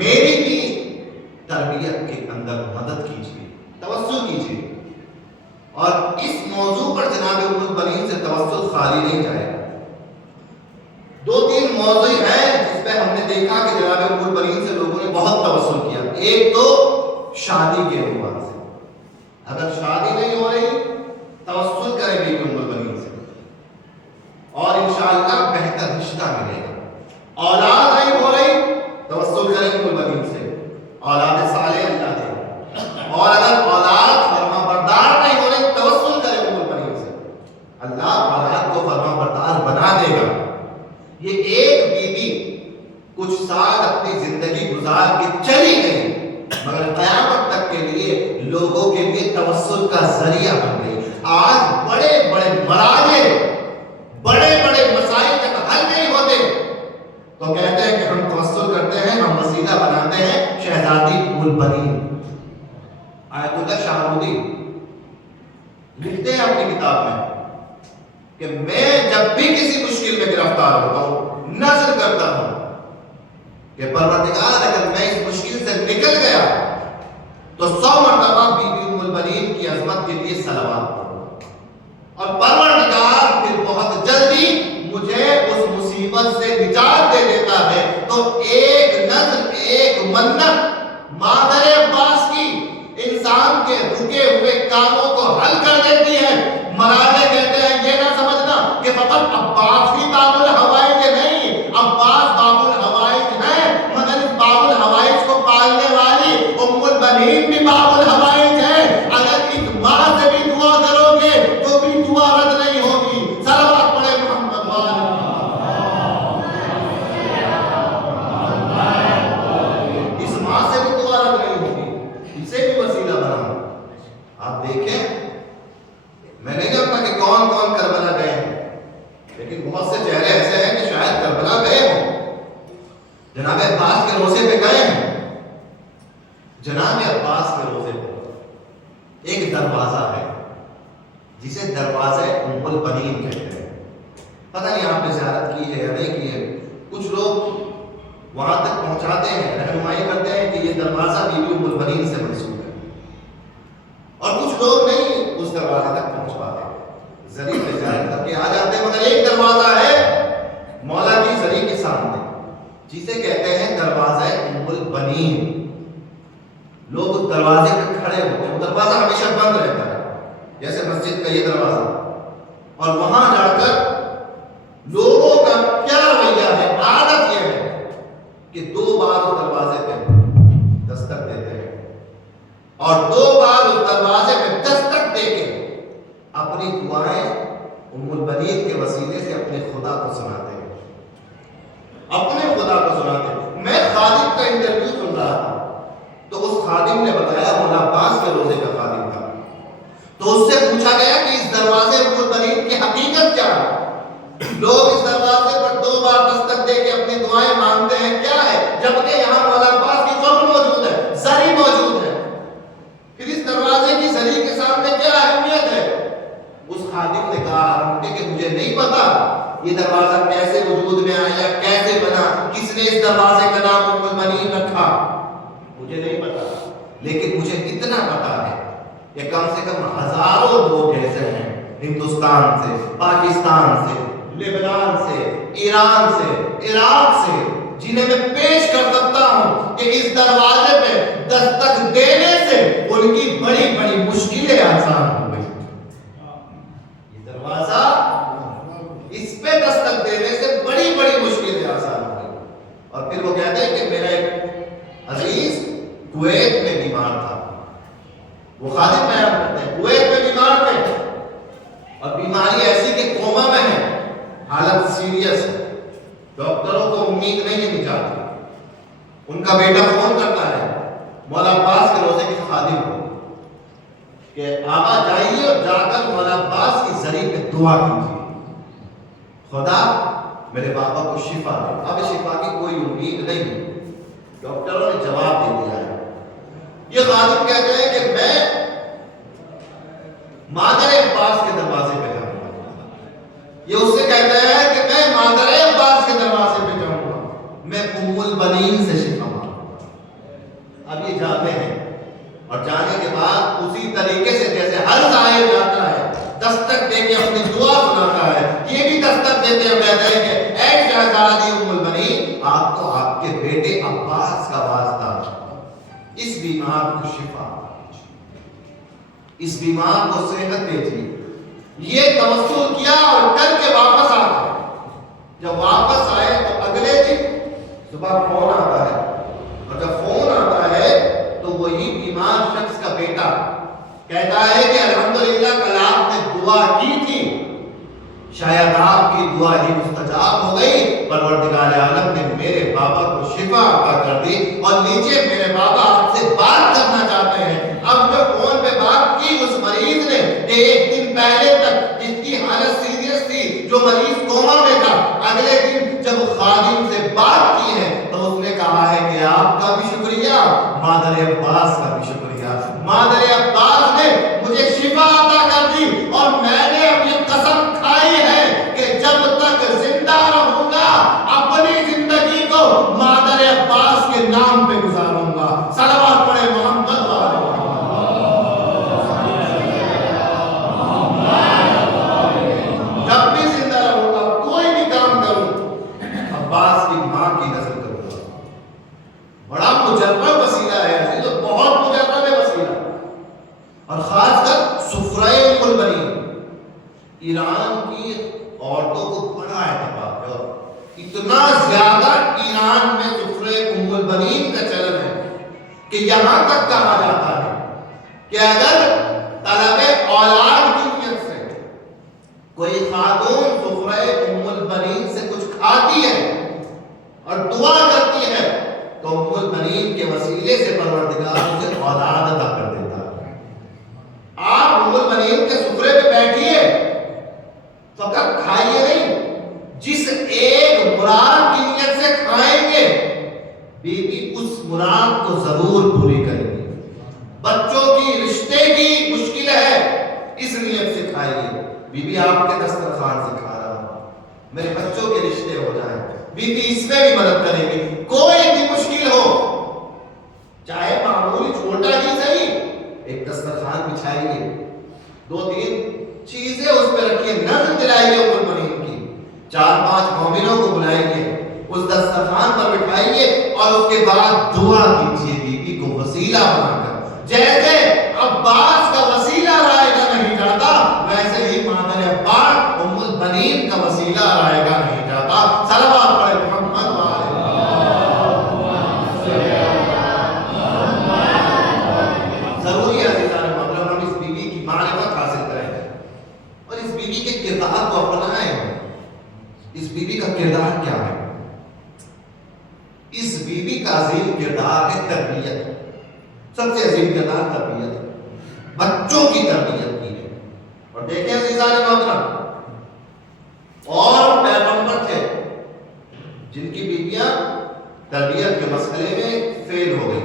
میری بھی تربیت کے اندر مدد کیجیے، توسل کیجیے۔ اور اس موضوع پر جناب ام المنین سے توسل خالی نہیں جائے گا۔ دو تین موضوع ہیں جس پہ ہم نے دیکھا کہ جناب ام المنین سے لوگوں نے بہت توسل کیا۔ ایک تو شادی کے عنوان سے، اگر شادی نہیں ہو رہی توسل کریں گے ام المنین سے، اور انشاءاللہ بہتر رشتہ ملے گا۔ اولاد نہیں ہو رہی توسل کریں ام المنین سے، اولاد صالح اللہ دے، اور اگر اولاد فرما بردار نہیں ہو رہی توسل کریں ام المنین سے، اللہ اولاد کو فرما بردار بنا دے گا۔ یہ ایک بیوی کچھ سال اپنی زندگی گزار کے چلی گئی، مگر قیامت تک کے لیے لوگوں کے لیے توسل کا ذریعہ بن گئی۔ آج بڑے بڑے مراجع جب بھی کسی مشکل میں گرفتار ہوتا ہوں نظر کرتا ہوں کہ پروردگار اگر میں اس مشکل سے نکل گیا تو 100 مرتبہ بی بی ام البنین کی عظمت کے لیے صلوات پڑھوں اور پروردگار پھر بہت جلدی مجھے اس مصیبت سے نجات دے دیتا ہے. تو ایک نظر ایک منت مادر عباس کی انسان کے رکے ہوئے کاموں کو حل کر دیتی ہے. مراجع کہتے ہیں یہ نہ سمجھنا کہ فقط عباس ہی باب الحوائج نہیں، عباس باب الحوائج ہے، مگر اس باب الحوائج کو پالنے والی ام البنین بھی باب الحوائج ہے. اگر اس ماں سے بھی دعا کرو گے تو بھی دعا رد نہیں ہوگی. صلوات پڑھے محمد والے. اس ماں سے بھی دعا رد نہیں ہوگی، اسے بھی وسیلہ بنا. آپ دیکھیں میں نہیں جانتا کہ کون کون کربلا گئے ہیں، لیکن بہت سے چہرے ایسے ہیں کہ شاید کربلا گئے ہوں. جناب عباس کے روزے پہ گئے ہیں. جناب عباس کے روزے پہ ایک دروازہ ہے جسے دروازہ ام البنین کہتے ہیں. پتہ نہیں آپ نے زیارت کی ہے یا نہیں کی ہے. کچھ لوگ وہاں تک پہنچاتے ہیں، رہنمائی کرتے ہیں کہ یہ دروازہ بی بی ام البنین سے منسوب ہے، اور کچھ لوگ نہیں اس دروازے تک پہنچ پاتے، زری پہ زیارت کر کے آ جاتے ہیں. مگر ایک دروازہ ہے مولا کی زری کے سامنے جسے کہتے ہیں دروازہ ام البنین. لوگ اس دروازے پہ کھڑے ہوتے ہیں. وہ دروازہ ہمیشہ بند رہتا ہے جیسے مسجد کا یہ دروازہ، اور وہاں جا کر لوگوں کا کیا رویہ ہے، عادت یہ ہے کہ 2 بار اس دروازے پہ دستک دیتے ہیں اور 2 بار اس دروازے پہ دستک دے کے اپنی دعائیں ام البنین کے وسیلے سے اپنے خدا کو سناتے ہیں، اپنے خدا کو سناتے ہیں. میں خادم کا انٹرویو سن رہا تھا تو اس خادم نے بتایا، مولا عباس کے روزے کا خادم تھا، تو اس سے پوچھا گیا کہ اس دروازے ام البنین کی حقیقت کیا ہے. لوگ اس دروازے پر 2 بار دستک دے کے اپنی دعائیں مانگتے ہیں، کیا ہے؟ جبکہ یہاں مولا عباس کی قبر موجود ہے، زری موجود ہے. پھر اس دروازے کی زری کے سامنے کیا اہمیت ہے؟ اس خادم نے کہا کہ مجھے نہیں پتا یہ دروازہ کیسے وجود میں آیا، کیسے بنا، کس نے اس دروازے کا نام ام البنین رکھا، مجھے نہیں پتا. لیکن مجھے اتنا پتا ہے کہ کم سے کم ہزاروں لوگ ایسے ہیں ہندوستان سے، پاکستان سے، لبنان سے، ایران سے، عراق سے، جنہیں میں پیش کر سکتا ہوں کہ اس دروازے پہ دستک دینے سے ان کی بڑی بڑی مشکلیں آسان ہو گئی. یہ دروازہ، اس پہ دستک دینے سے بڑی بڑی مشکلیں آسان ہو گئی. اور پھر وہ کہتے ہیں کہ میرا ایک عزیز کویت میں بیمار تھا. وہ خادم بیان کرتے ہیں کویت میں بیمار تھے اور بیماری ایسی کہ کوما میں ہے، حالت سیریس ہے، ڈاکٹروں کو امید نہیں ہے نجات کی. ان کا بیٹا فون کرتا ہے مولا عباس کے روزے کے خادم کو کہ آقا جائیے اور جا کر مولا عباس کی زری پہ دعا کیجیے، خدا میرے بابا کو شفا دے. اب شفا کی کوئی امید نہیں. ڈاکٹروں نے جواب دے دیا ہے. یہ خادم کہتے ہیں کہ میں مادر عباس کے دروازے پہ جاؤں گا. یہ اس سے کہتا ہے کہ میں مادر عباس کے دروازے پہ جاؤں گا، میں ام البنین سے شفا مانگوں گا. اب یہ جاتے ہیں اور جانے کے بعد اسی طریقے سے جیسے ہر ظاہر جاتا ہے دستک دے کے اپنی دعا سناتا ہے، یہ بھی دستک دیتے ہیں، کہتے ہیں کہ اے شہزادی ام البنین، آپ کو آپ کے بیٹے عباس کا واسطہ، اس بیمار کو شفا، اس بیمار کو صحت بھیجیے. یہ توسل کیا اور کر کے واپس آ گئے. جب واپس آئے تو اگلے دن صبح فون آتا ہے، اور جب فون آتا ہے تو وہی بیمار شخص کا بیٹا کہتا ہے کہ الحمدللہ کل آپ نے دعا کی تھی، شاید آپ کی دعا ہی مستجاب ہو گئی، پروردگار عالم نے میرے بابا کو شفا عطا کر دی، اور نیچے میرے بابا آپ سے بات کرنا چاہتے ہیں. اب جو فون پہ بات کی اس مریض نے کہ ایک دن پہلے تک جس کی حالت سیریس تھی، جو مریض کوما میں تھا، اگلے دن جب خادم سے بات کی ہے تو اس نے کہا ہے کہ آپ کا بھی شکریہ، مادر عباس کا بھی شکریہ. مادر عباس نے مجھے شفا عطا کر دی، اور میں نے اپنی قسم کھائی ہے کہ جب اتنا زیادہ ایران میں سفرے ام البنین کا چلن ہے کہ یہاں تک کہا جاتا ہے کہ اگر طلب اولاد کی نیت سے کوئی خاتون سفرے ام البنین سے کچھ کھاتی ہے اور دعا کرتی ہے تو ام البنین کے وسیلے سے پروردگار اسے اولاد عطا کر دیتا ہے۔ آپ ام البنین کے سفرے پہ بیٹھیے، فقط کھائیے نہیں، جس ایک مراد کی نیت سے کھائیں گے بی بی اس مراد کو ضرور پوری کرے گی۔ بچوں کی رشتے کی مشکل ہے، اس نیت سے کھائیے، بی بی آپ کے دسترخوان سے کھا رہا ہوں، میرے بچوں کے رشتے ہو جائیں، بی بی اس میں بھی مدد کرے گی۔ کوئی بھی مشکل ہو، چاہے معمولی چھوٹا ہی صحیح، ایک دسترخوان بچھائیے، 2-3 چیزیں اس پہ رکھیے، نظر دلائیے ام البنین کی، 4-5 مومنوں کو بلائیے، اس دسترخوان پر بٹھائیے اور اس کے بعد دعا کیجیے بی بی کو وسیلہ بنا کر۔ جیسے عباس کا وسیلہ رائے گا نہیں جاتا، ویسے ہی مادر عباس ام البنین کا وسیلہ رائے گا نہیں جاتا۔ صلوات پڑھے محمد ضروری ہے عزیزان محترم ہم اس بی بی کی معرفت حاصل کریں اور اس بی بی کے کردار کو اپنائیں۔ اس بی بی کا کردار کیا ہے؟ اس بی بی کا عظیم کردار ہے تربیت۔ سب سے عظیم کردار تربیت، بچوں کی تربیت کی ہے۔ اور دیکھیں عزیزان محترم، اور پیغمبر تھے جن کی بیویاں تربیت کے مسئلے میں فیل ہو گئی۔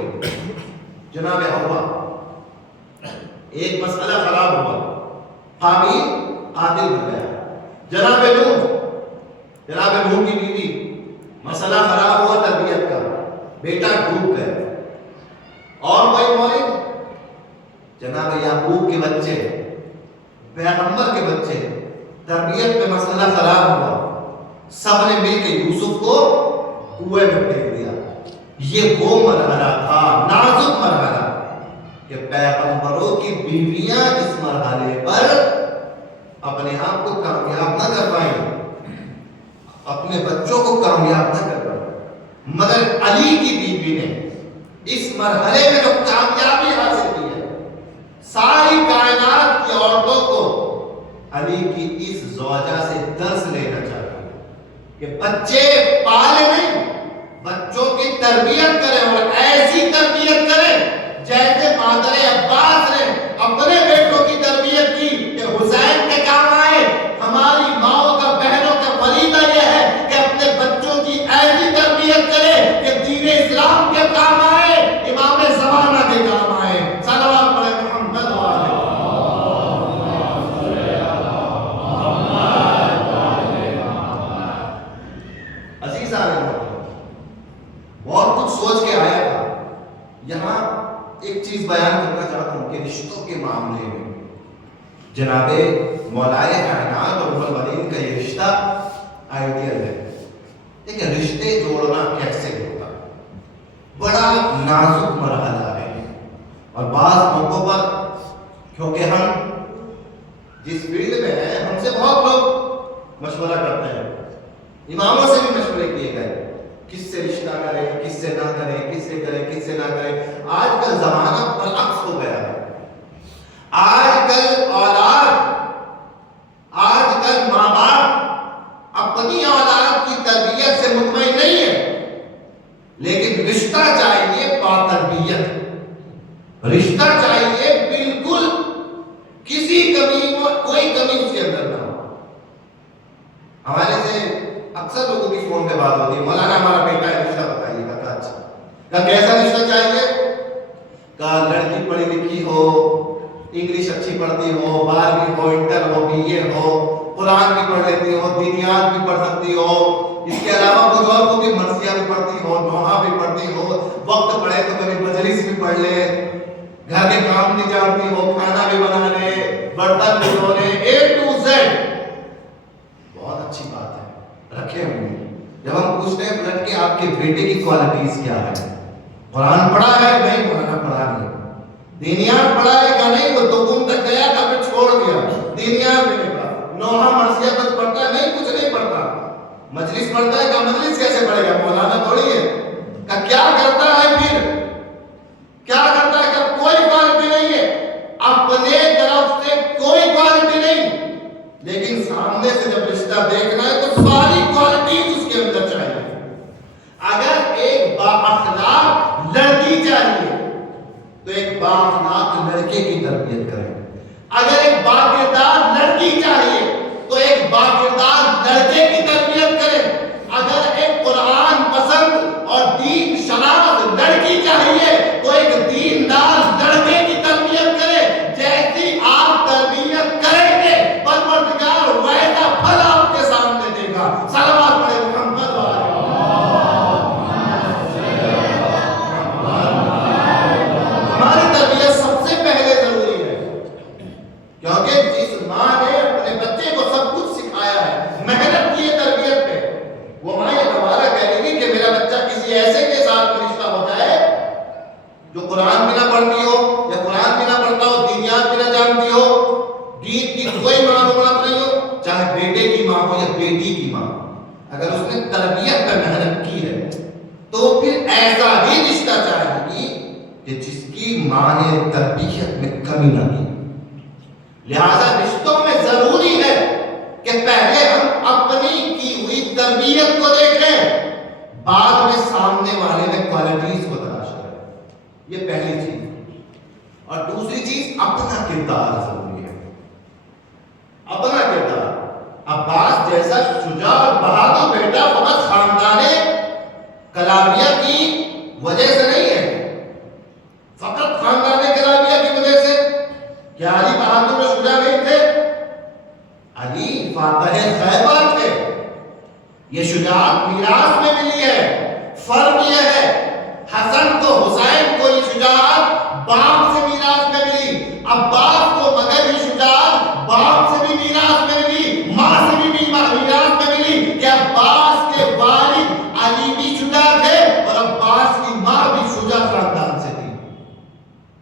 جناب حوا، ایک مسئلہ خراب ہوا، حابیل قاتل بن گیا۔ جناب نوح کی بیوی، مسئلہ خراب ہوا تربیت کا، بیٹا ڈوب گیا۔ اور کوئی مولد، جناب یعقوب کے بچے، پیغمبر کے بچے، تربیت میں مسئلہ خراب ہوا، سب نے مل کے یوسف کو کنویں میں پھینک دیا۔ یہ وہ مرحلہ تھا، نازک مرحلہ، کہ پیغمبروں کی بیویاں اس مرحلے پر اپنے آپ کو کامیاب نہ کر پائیں، اپنے بچوں کو کامیاب نہ کر پائیں، مگر علی کی بیوی نے اس مرحلے میں جو کامیابی حاصل کی ہے، ساری کائنات کی عورتوں کو علی کی اس زوجہ سے درس لینا چاہیے کہ بچے پالے نہیں، بچوں کی تربیت کریں، اور ایسی تربیت کریں جیسے مادر عباس نے اپنے بیٹوں کی تربیت کی کہ حسین کے کام آئے۔ ہماری ماؤں کا، بہنوں کا فریضہ یہ ہے کہ اپنے بچوں کی ایسی تربیت کرے کہ دین اسلام کے کام آئے، امام زمانہ کے کام آئے۔ صلوات پڑھے محمد والے۔ عزیزان، بہت کچھ سوچ کے آیا تھا، یہاں ایک چیز بیان کرنا چاہتا ہوں کہ رشتوں کے معاملے میں جناب مولائے کائنات اور ام البنین کا یہ رشتہ آئیڈیل ہے۔ لیکن رشتے جوڑنا کیسے ہوگا؟ بڑا نازک مرحلہ ہے، اور بعض موقعوں پر کیونکہ ہم جس فیلڈ میں ہیں، ہم سے بہت لوگ مشورہ کرتے ہیں، اماموں سے بھی مشورے کیے گئے، کس سے رشتہ کریں، کس سے نہ کریں، کس سے کریں، کس سے نہ کریں۔ آج کل زمانہ برعکس ہو گیا ہے۔ آج کل ماں باپ اپنی اولاد کی تربیت سے مطمئن نہیں ہے، لیکن رشتہ چاہیے با تربیت، رشتہ چاہیے بالکل کسی کوئی کمی اس کے اندر نہ ہو۔ ہمارے سے اکثر لوگوں کی فون پہ بات ہوتی ہے، مولانا ہمارا بیٹا ہے، رشتہ بتائیے گا۔ اچھا کیسا رشتہ چاہیے؟ لڑکی پڑھی لکھی ہو، انگلش اچھی پڑھتی ہو، 12ویں ہو، انٹر ہو، BA ہو، قرآن بھی پڑھ لیتی ہو، دینیات بھی پڑھ سکتی ہو، اس کے علاوہ کچھ اور کو بھی مرثیہ بھی پڑھتی ہو، نوحہ بھی پڑھتی ہو، وقت پڑے تو کبھی مجلس بھی پڑھ لے، گھر کے کام بھی جانتی ہو، کھانا بھی بنا لے، برتن بھی دھو لے، A to Z۔ بہت اچھی بات ہے، رکھے ہوئے۔ جب ہم پوچھتے ہیں لڑکے آپ کے بیٹے کی کوالٹیز کیا ہے، قرآن پڑھا ہے؟ نہیں، قرآن پڑھا نہیں۔ دینیات پڑھا ہے کہ نہیں؟ وہ دکن تک گیا تھا پھر چھوڑ دیا، دینیات بھی نہیں پڑھا۔ نوحہ مرثیہ کچھ پڑھتا ہے؟ نہیں، کچھ نہیں پڑھتا۔ مجلس پڑھتا ہے کہ مجلس کیسے پڑھے گا، مولانا تھوڑی ہے کہ کیا کرتا ہے، پھر کیا کرتا ہے کہ کوئی کوالٹی نہیں ہے، اپنے طرف سے کوئی کوالٹی نہیں، لیکن سامنے سے جب رشتہ دیکھنا ہے تو ساری کوالٹیز اس کے اندر چاہیے۔ اگر ایک با اخلاق لڑکی چاہیے تو ایک با اخلاق لڑکے کی تربیت کریں، اگر ایک با کردار لڑکی چاہیے تو ایک با کردار لڑکے کی تربیت کریں، اگر ایک قرآن پسند اور دین شناس لڑکی چاہیے تو ایک دیندار لڑکے کی تربیت کریں۔ جیسی آپ تربیت کریں گے پروردگار ویسا پھل آپ کے سامنے دے گا۔ صلوات پڑھیں محمد ہماری تربیت سب سے پہلے ضروری ہے، کیونکہ جس ماں نے اپنے بچے کو سب کچھ سکھایا ہے، محنت کی ہے تربیت پہ، وہ ماں یہ دوبارہ کہے گی کہ میرا بچہ کسی ایسے کے ساتھ رشتہ ہو جائے جو قرآن بھی نہ پڑھتی ہو یا قرآن بھی نہ پڑھتا ہو، دینیات بھی نہ جانتی ہو، دین کی کوئی معلومات نہیں ہو، چاہے بیٹے کی ماں ہو یا بیٹی کی ماں، اگر اس نے تربیت پہ محنت کی ہے تو پھر ایسا ہی رشتہ چاہے گی کہ جس کی ماں نے تربیت میں کمی نہ کی۔ لہذا رشتوں میں ضروری ہے کہ پہلے ہم اپنی کی ہوئی تربیت کو دیکھیں، بعد میں سامنے والے میں کوالٹیز کو تلاش کریں، یہ پہلی چیز۔ اور دوسری چیز اپنا کردار ضروری ہے، اپنا کردار۔ عباس جیسا شجاع اور بہادر بیٹا فقط خاندان کلابیہ کی وجہ سے نہیں ہے، فقط خاندان کلابیہ کی وجہ سے کیا علی بہادر میں شجاع نہیں تھے؟ علی فاتح خیبر تھے، یہ شجاعت میراث میں ملی ہے۔ فرق یہ ہے حسن کو حسین کو یہ شجاعت باپ سے میراث میں ملی، عباس کو مگر یہ شجاعت باپ سے بھی میراث میں ملی، ماں سے بھی میراث میں ملی کہ عباس کے والد علی بھی شجاع تھے اور عباس کی ماں بھی شجاع خاندان سے تھی،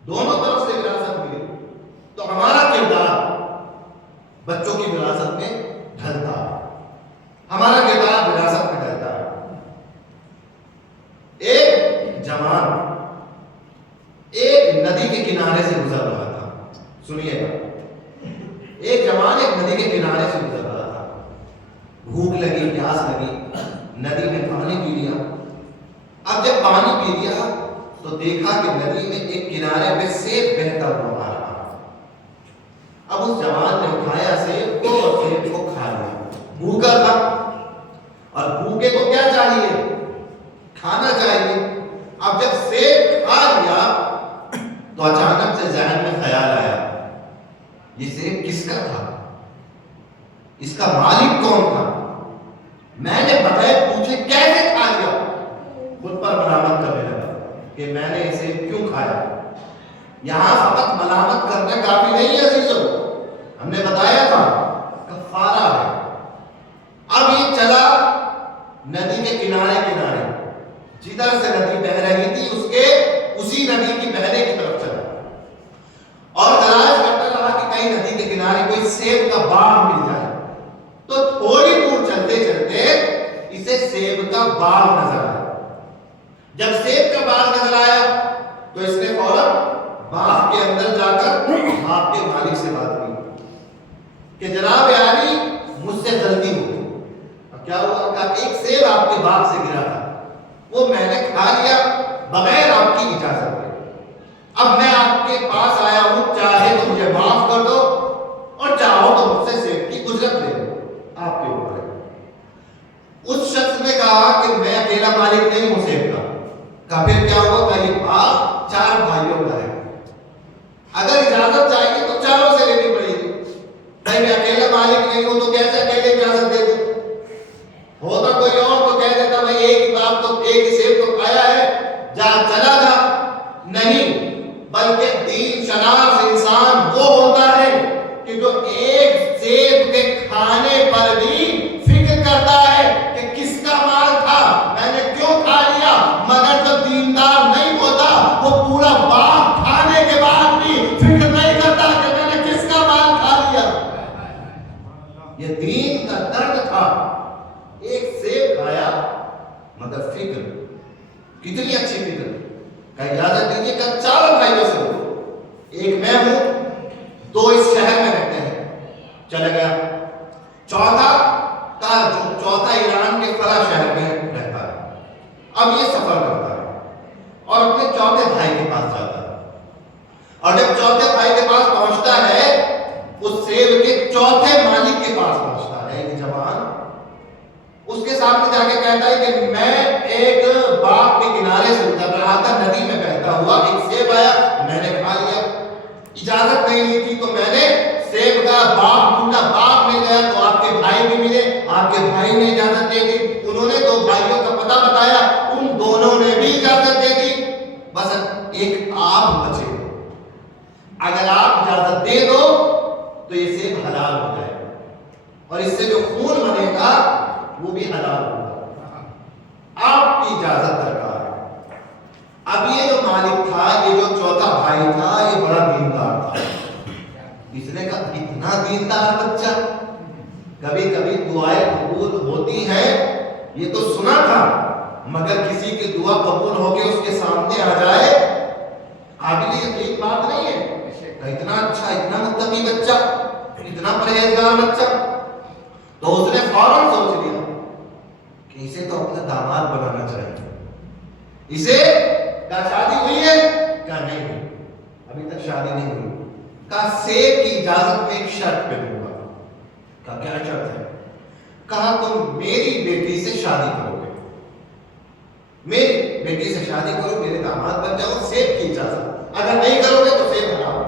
دونوں طرف سے وراثت ملی۔ تو ہمارا کردار بچوں کی وراثت میں ڈھلتا ہے، ہمارا کردار وراثت میں ڈھلتا ہے۔ ایک جوان ایک ندی کے کنارے سے گزر رہا تھا، سنیے گا، ایک جوان ایک ندی کے کنارے سے گزر رہا تھا، بھوک لگی، پیاس لگی، ندی میں پانی پی لیا۔ اب جب پانی پی لیا تو دیکھا کہ ندی میں ایک کنارے پہ سیب بہتا ہوا آ رہا۔ اب اس جوان نے اٹھایا سیب کو اور سیب کو کھا لیا، بھوکا تھا اور بھوکے کو کیا چاہیے؟ کھانا چاہیے۔ اب جب سیب کھا لیا تو اچانک سے ذہن میں خیال آیا، یہ سیب کس کا تھا؟ اس کا مالک کون تھا؟ میں نے بغیر پوچھے کیسے کھا لیا؟ خود پر ملامت کرنے لگا کہ میں نے یہ سیب کیوں کھایا۔ یہاں فقط ملامت کرنا کافی نہیں ہے عزیزو، ہم نے بتایا تھا کفارہ ہے۔ اب یہ چلا ندی کے کنارے کنارے، جدھر سے ندی بہ رہی تھی اسی ندی کی بہنے کی طرف چلا اور تلاش کرتا رہا کہ کہیں ندی کے کنارے کوئی سیب کا باغ مل جائے۔ تو تھوڑی دور چلتے چلتے اسے سیب کا باغ نظر آیا۔ جب سیب کا باغ نظر آیا تو اس نے فوراً باغ کے اندر جا کر باغ کے مالک سے بات کی کہ جناب عالی مجھ سے غلطی ہو گئی۔ اب کیا ہوا؟ کہ ایک سیب آپ کے باغ سے گرا تھا، وہ میں نے کھا لیا بغیر آپ کی اجازت کے۔ اب میں آپ کے پاس آیا ہوں، چاہے تو مجھے معاف کر دو اور چاہو تو مجھ سے سیب کی اجرت لے لو، آپ کے اوپر ہے۔ اس شخص نے کہا کہ میں اکیلا مالک نہیں ہوں سیب کا۔ کہا پھر کیا ہوا؟ کہ یہ باغ 4 بھائیوں کا ہے، اگر اجازت چاہیے تو چاروں سے لینی پڑے گی۔ بھائی میں اکیلا مالک نہیں ہوں تو کیسے اکیلے اجازت دے دوں؟ ہوتا کوئی اور تو کہہ دیتا بھائی ایک ہی باغ تو ایک ہی سیب تو کھایا ہے، جا چلا جا۔ نہیں، بلکہ دین شناس انسان وہ ہوتا ہے کہ جو ایک سیب کے کھانے پر بھی فکر کرتا ہے کہ کس کا مال تھا، میں نے کیوں کھا لیا، مگر جو دیندار کتنی اچھی فکر. کہ اجازت دیجیے کہ 4 بھائیوں سے ہو, ایک میں ہوں, 2 اس شہر میں رہتے ہیں, چلے گیا. چوتھا ایران کے فلاں شہر میں رہتا ہے. اب یہ سفر کرتا ہے اور اپنے چوتھے بھائی کے پاس جاتا ہے, اور جب چوتھے بھائی کے پاس پہنچتا ہے, اس سیب کے چوتھے مالک کے پاس پہنچتا ہے, ایک جوان اس کے سامنے جا کے کہتا ہے کہ میں ایک باغ کے کنارے سے اتر رہا تھا, ندی میں بہتا ہوا ایک سیب آیا, میں نے کھا لیا, اجازت نہیں لی تھی تو میں نے سیب کا باغ ڈھونڈا, باغ مل گیا تو آپ کے بھائی بھی ملے, آپ کے بھائی نے اجازت دے دی, انہوں نے 2 بھائیوں کا پتہ بتایا, ان دونوں نے بھی اجازت دے دی, بس ایک آپ بچے. اگر آپ اجازت دے دو تو یہ سیب حلال ہو جائے گا, اور اس سے جو خون بنے گا وہ بھی حلال ہوگا. آپ کی اجازت درکار ہے. اب یہ جو مالک تھا, یہ جو چوتھا بھائی تھا, یہ بڑا دیندار تھا. اس نے کہا اتنا دیندار بچہ, کبھی کبھی دعائیں قبول ہوتی ہیں یہ تو سنا تھا, مگر کسی کی دعا قبول ہو کے اس کے سامنے آ جائے قابل یقین بات نہیں ہے. اتنا اچھا, اتنا متقی بچہ, اتنا پرہیزگار بچہ. تو اس نے فوراً سوچ لیا کہ اسے تو اپنا داماد بنانا چاہیے. اسے کیا شادی ہوئی ہے؟ کیا نہیں ہوئی, ابھی تک شادی نہیں ہوئی. کہا سیب کی اجازت میں ایک شرط پہ دوں گا. کہا کیا شرط ہے؟ کہا تم میری بیٹی سے شادی کرو گے, میری بیٹی سے شادی کرو, میرے داماد بن جاؤ, سیب کی اجازت, اگر نہیں کرو گے تو سیب حرام,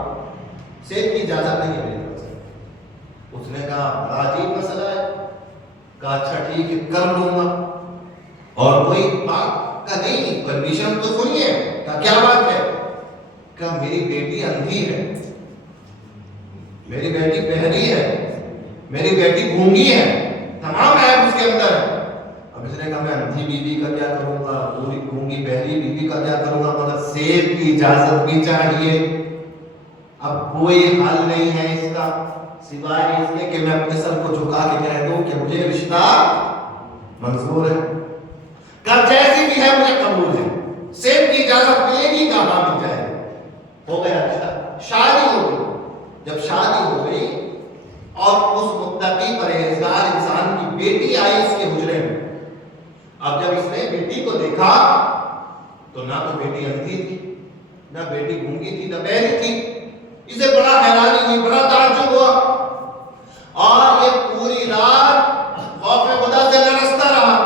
سیب کی اجازت نہیں ہے میری طرف سے. اس نے کہا بڑا عجیب مسئلہ ہے. کہا اچھا ٹھیک ہے کر لوں گا, اور کوئی بات کا نہیں, کنڈیشن تو سنیے. کہا کیا بات ہے؟ کہا میری بیٹی اندھی ہے, میری بیٹی بہری ہے, میری بیٹی گونگی ہے, تمام عیب اس کے اندر ہے. اب اس نے کہا میں اندھی بیوی کا کیا کروں گا, پوری گونگی بہری بیوی کا کیا کروں گا, مگر سیب کی اجازت بھی چاہیے. اب کوئی حل نہیں ہے اس کا سوائے اس کے کہ میں اپنے سر کو جھکا کے کہہ دوں کہ مجھے رشتہ منظور ہے, کہ جیسی بھی ہے مجھے قبول ہے, سیب کی اجازت ملے گی, کہاں مل جائے. ہو گیا اچھا, شادی ہو گئی. جب شادی ہو گئی اور اس متقی پرہیزگار انسان کی بیٹی آئی اس کے حجرے میں. اب جب اس نے بیٹی کو دیکھا تو نہ تو بیٹی اندھی تھی, نہ بیٹی گونگی تھی, نہ بہری تھی. اسے بڑا حیرانی ہوئی, بڑا تعجب ہوا, اور یہ پوری رات خوف خدا سے لرزتا رہا.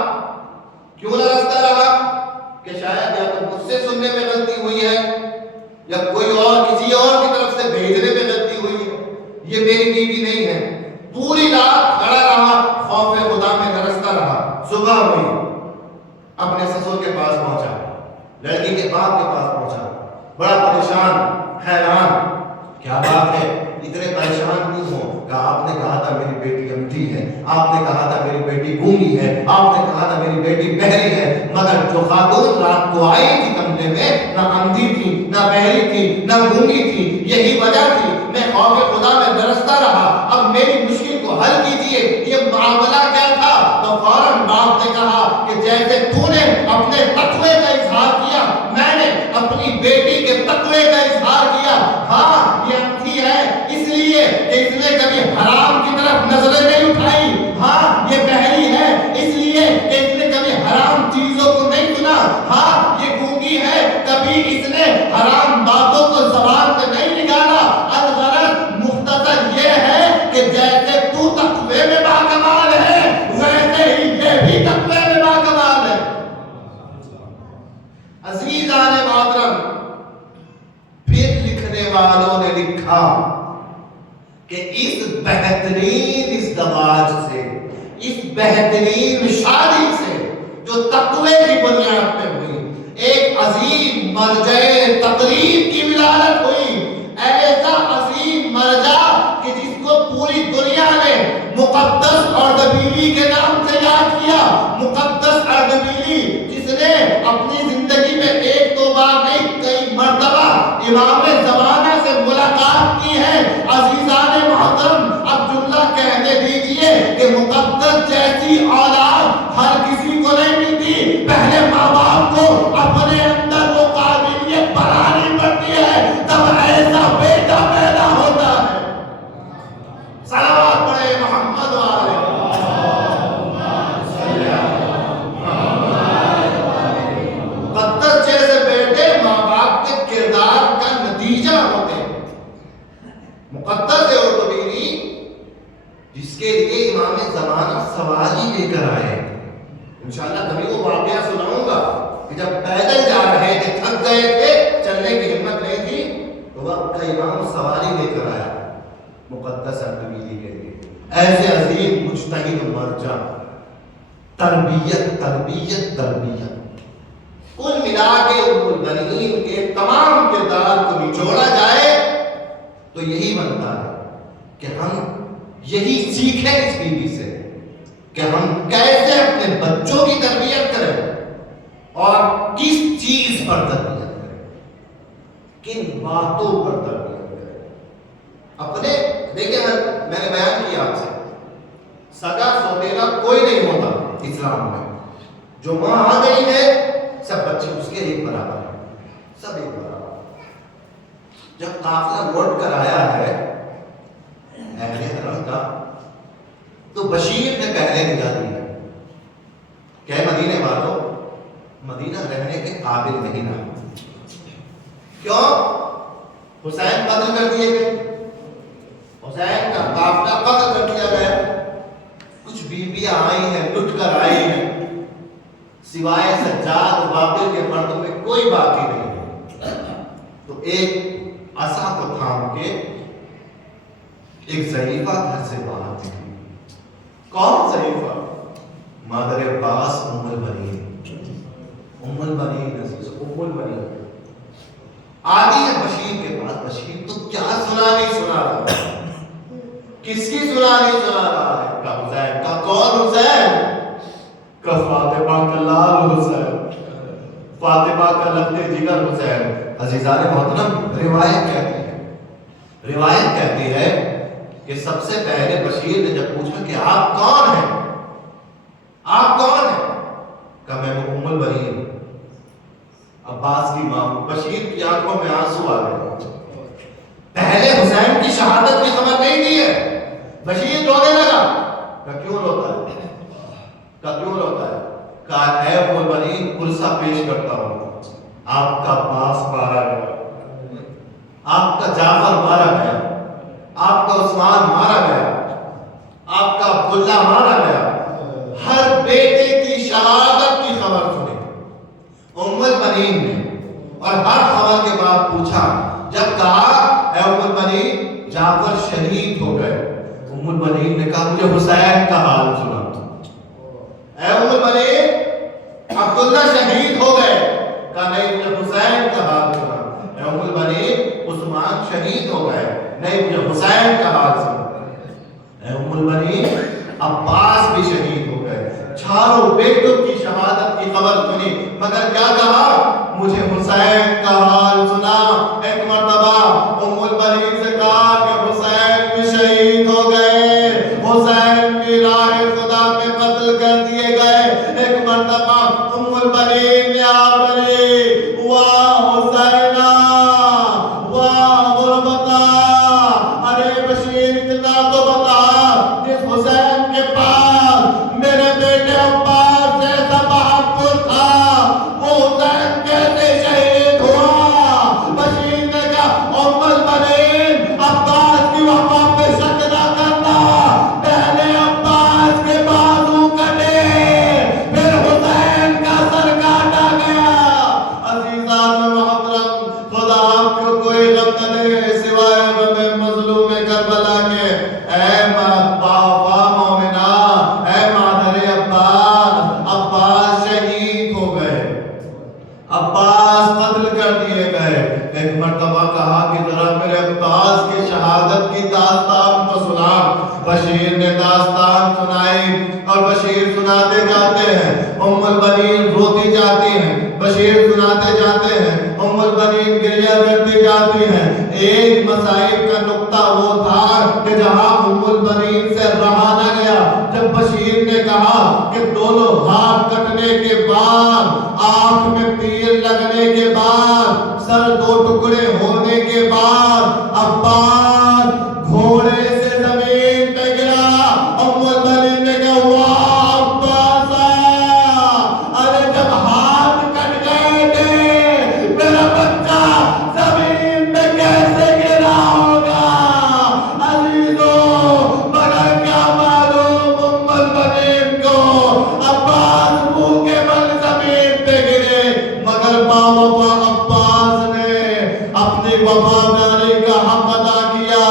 کیوں لرزتا رہا؟ کہ شاید یا تو مجھ سے سننے میں غلطی ہوئی ہے, یا کوئی اور کسی اور کی طرف سے بھیجنے میں غلطی ہوئی ہے, یہ میری بیوی نہیں ہے. پوری رات کھڑا رہا, خوف خدا میں لرزتا رہا. صبح ہوئی, اپنے سسر کے پاس پہنچا, لڑکی کے باپ کے پاس پہنچا, بڑا پریشان, حیران. کیا بات ہے, اتنے پریشان کیوں ہو؟ کہا آپ نے کہا تھا میری بیٹی اندھی ہے, آپ نے کہا تھا میری بیٹی گونگی ہے, آپ نے کہا تھا میری بیٹی بہری ہے, مگر جو خاتون رات کو آئی تھی کمرے میں نہ اندھی تھی, نہ بہری تھی, نہ گونگی تھی. یہی وجہ تھی میں خوف خدا میں برستا رہا. اب میری مشکل کو حل کیجیے, یہ معاملہ کیا تھا؟ تو فوراً باپ نے کہا کہ جیسے تو نے اپنے تقوی کا اظہار کیا, میں نے اپنی بیٹی کے تقوی کا اظہار کیا. ہاں یہ اندھی ہے اس لیے کہ اس نے کبھی حرام کی طرف نظریں نہیں اٹھائی. ہاں یہ بہری ہے اس لیے کہ اس نے کبھی حرام چیزوں کو نہیں سنا. ہاں یہ گونگی ہے, کبھی اس نے حرام باتوں کو زبان سے نہیں نکالا. الغرض مختصر یہ ہے کہ جیسے تو تقوی میں باکمال ہے, ویسے ہی یہ بھی تقوی میں باکمال ہے. عزیزان محترم, پھر لکھنے والوں نے لکھا کہ اس بہترین ازدواج سے, اس بہترین شادی سے جو تقوی کی بنیاد پہ ہوئی, ایک عظیم مرجع تقریب کی ولادت ہوئی. ایسا عظیم مرجع کہ جس کو پوری دنیا نے مقدس اردبیلی کے نام سے یاد کیا. مقدس اردبیلی جس نے اپنی زندگی میں ایک دو بار نہیں کئی مرتبہ امام زمانہ سے ملاقات کی ہے. عزیزان محترم, اب جملہ کہنے دیجئے کہ مقدس جیسی اولاد ہر کسی کو نہیں ملتی. پہلے ماں باپ کو اپنے رہے ہیں. انشاءاللہ کبھی وہ واقعہ سناؤں گا کہ جب پیدل جا رہے تھے، تھک گئے تھے، چلنے کی ہمت نہیں تھی، تو وقت کا امام سواری لے کر آیا مقدس ارطبیلی کے لیے. ایسے عظیم مجتہد مرجع. تربیت تربیت تربیت. کل ملا کے ام البنین کے تمام کردار کو نچوڑا جائے تو یہی بنتا ہے کہ ہم یہی سیکھیں اس بیوی سے کہ ہم کیسے اپنے بچوں کی تربیت کریں اور کس چیز پر تربیت کریں، کن باتوں پر تربیت کریں. اپنے دیکھیں میں نے بیان کیا آپ سے، سگا سوتیلا کوئی نہیں ہوتا اسلام میں. جو ماں آ گئی ہے سب بچے اس کے ایک برابر ہیں، سب ایک برابر. جب قافلہ لوٹ کر آیا ہے اہل حرم کا تو بشیر نے پہلے نگاہ دی ہے کہ مدینے والوں مدینہ رہنے کے قابل نہیں رہا. کیوں؟ حسین قتل کر دیے گئے، حسین کا قافلہ قتل کر دیا گیا. کچھ بیویاں آئی ہیں، لٹ کر آئی ہیں، سوائے سجاد باقر کے مردوں میں کوئی باقی نہیں ہے. تو ایک عصا کو تھام کے ایک ضعیفہ گھر سے باہر نکلی. کون ضعیفہ؟ مادر عباس ام البنین. ام البنین عزیز، ام البنین آدھی ہے بشیر کے پاس. بشیر تو کیا سنا نہیں سنا رہا، کس کی سنا نہیں سنا رہا ہے؟ کا حسین کا. کون حسین؟ کا فاطمہ کا لال حسین، فاطمہ کا لگتے جگر حسین. عزیزان محترم، روایت کہتی ہے کہ سب سے پہلے بشیر نے جب پوچھا کہ آپ کون ہیں، آپ کون ہیں، کہا میں ام البنین عباس کی ماں. بشیر کی آنکھوں میں آنسو آ گئے. پہلے حسین کی شہادت کی خبر نہیں دی ہے. بشیر رونے لگا. کہا کیوں روتا ہے، کہا کیوں روتا ہے؟ کہا اے ام البنین پرسہ پیش کرتا ہوں، آپ کا عباس مارا گیا، آپ کا جعفر مارا گیا، آپ کا عثمان مارا گیا، آپ کا عبداللہ مارا گیا. ہر بیٹے کی شہادت کی خبر سنی ام البنین نے، اور ہر خبر کے بعد پوچھا. جب کہا اے ام البنین جعفر شہید ہو گئے، ام البنین نے کہا مجھے حسین کا حال سنا. اے ام البنین عبداللہ شہید ہو گئے، کہا نہیں مجھے حسین کا حال سنا. اے ام البنین عثمان شہید ہو گئے، نہیں مجھے حسین کا حال سنا. اے ام البنین عباس بھی شہید ہو گئے. چاروں بیٹوں کی شہادت کی خبر سنی، مگر کیا کہا؟ مجھے حسین کا حال سنا. ایک مرتبہ ام البنین سے کہا کہ حسین بھی شہید ہو گئے، حسین بھی راہ خدا میں قتل کر دیے گئے. ایک مرتبہ ام البنین نے آبری واہ حسینہ واہ غربتا، ارے بشیر اتنا تو بتا جس حسین کے پاس میرے بیٹے عباس جیسا بہادر تھا وہ حسین کیسے شہید ہوا؟ بشیر نے کہا ام البنین عباس کی وفا پہ شک نہ کرنا، پہلے عباس کے بازو کٹے پھر حسین کا سر کاٹا گیا. عزیزان محترم، خدا آپ کو کوئی غم نہ دے سوائے غم مظلوم کربلا کے. اے مومنہ، اے مادر عباس، عباس شہید ہو گئے، عباس قتل کر دیے گئے. ایک مرتبہ کہا کہ ذرا میرے عباس کی شہادت کی داستان کو سنا. بشیر نے داستان سنائی اور بشیر سناتے جاتے ہیں، ام البنین روتی جاتی ہیں. بشیر سناتے جاتے ہیں، ام البنین گریہ کرتی جاتی ہیں. ایک مصائب کا نقطہ وہ تھا کہ جہاں ام البنین سے رہا نہ گیا. جب بشیر نے کہا کہ دونوں ہاتھ کٹنے کے بعد، آنکھ میں تیر لگنے کے بعد، سر دو ٹکڑے ہونے کے بعد عباس گھوڑے سے زمین پہ گرا، ام البنین نے کہا واہ عباسا، ارے جب ہاتھ کٹ گئے تھے میرا بچہ زمین پہ کیسے گرا ہوگا؟ عزیزوں، مگر کیا معلوم ام البنین کو عباس منہ کے بل زمین پہ گرے، مگر باوفا عباس نے اپنی وفاداری کا حق ادا کیا۔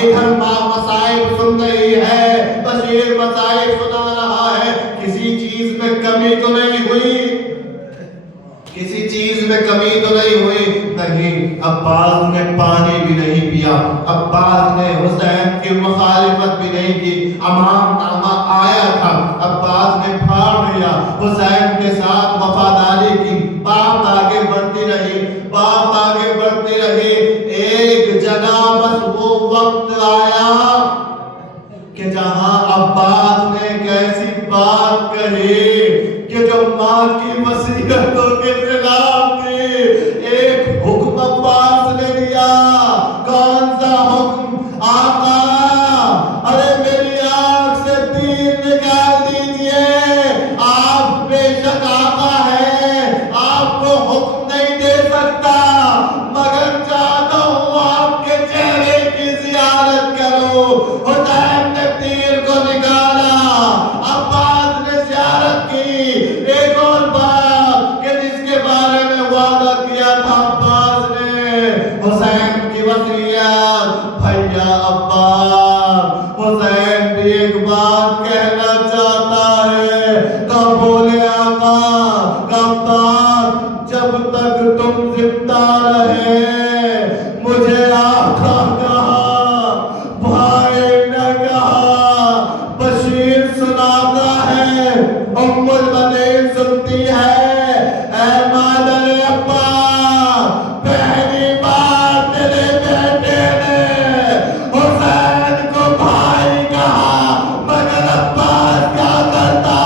ادھر ماں مصائب سن رہی ہے، بشیر مصائب سنا رہا ہے، کسی چیز میں کمی تو نہیں ہوئی، کسی چیز میں کمی تو نہیں ہوئی؟ نہیں، عباس نے پانی بھی نہیں پیا، عباس نے حسین کی مخالفت بھی نہیں کی۔ امام نامہ آیا تھا، عباس نے پھاڑ دیا، حسین کے ساتھ وفاداری کی، بات آگے بڑھتی رہی، بات آگے بڑھتی رہی۔ ایک جگہ بس وہ وقت آیا کہ جہاں عباس نے ایک ایسی بات کہی کہ جو ماں کی وصیتوں کے خلاف تھی۔ ایک حکم عباس نے دیا۔ کون سا حکم؟ آقا، ارے میری آنکھ سے تیر نکال دیجئے، آپ بے شک آقا ہیں، آپ کو حکم نہیں دے سکتا، مگر چاہتا ہوں آپ کے چہرے کی زیارت کرو۔ حسین نے تیر کو نکالا، عباس نے زیارت کی۔ ایک اور بات کہ جس کے بارے میں وعدہ کیا تھا عباس نے، حسین کی وصیت، بھیا عباس، حسین بھی ایک بات کہنا چاہتا ہے۔ کب بولے آقا؟ کب تک؟ جب تک تم زندہ رہے، مجھے آقا کہا، بھائی نہ کہا۔ بشیر سناتا ہے، ام المنین سنتی ہے، اے مادر عباس، پہلی بار تیرے بیٹے نے حسین کو بھائی کہا، مگر عباس کیا کرتا؟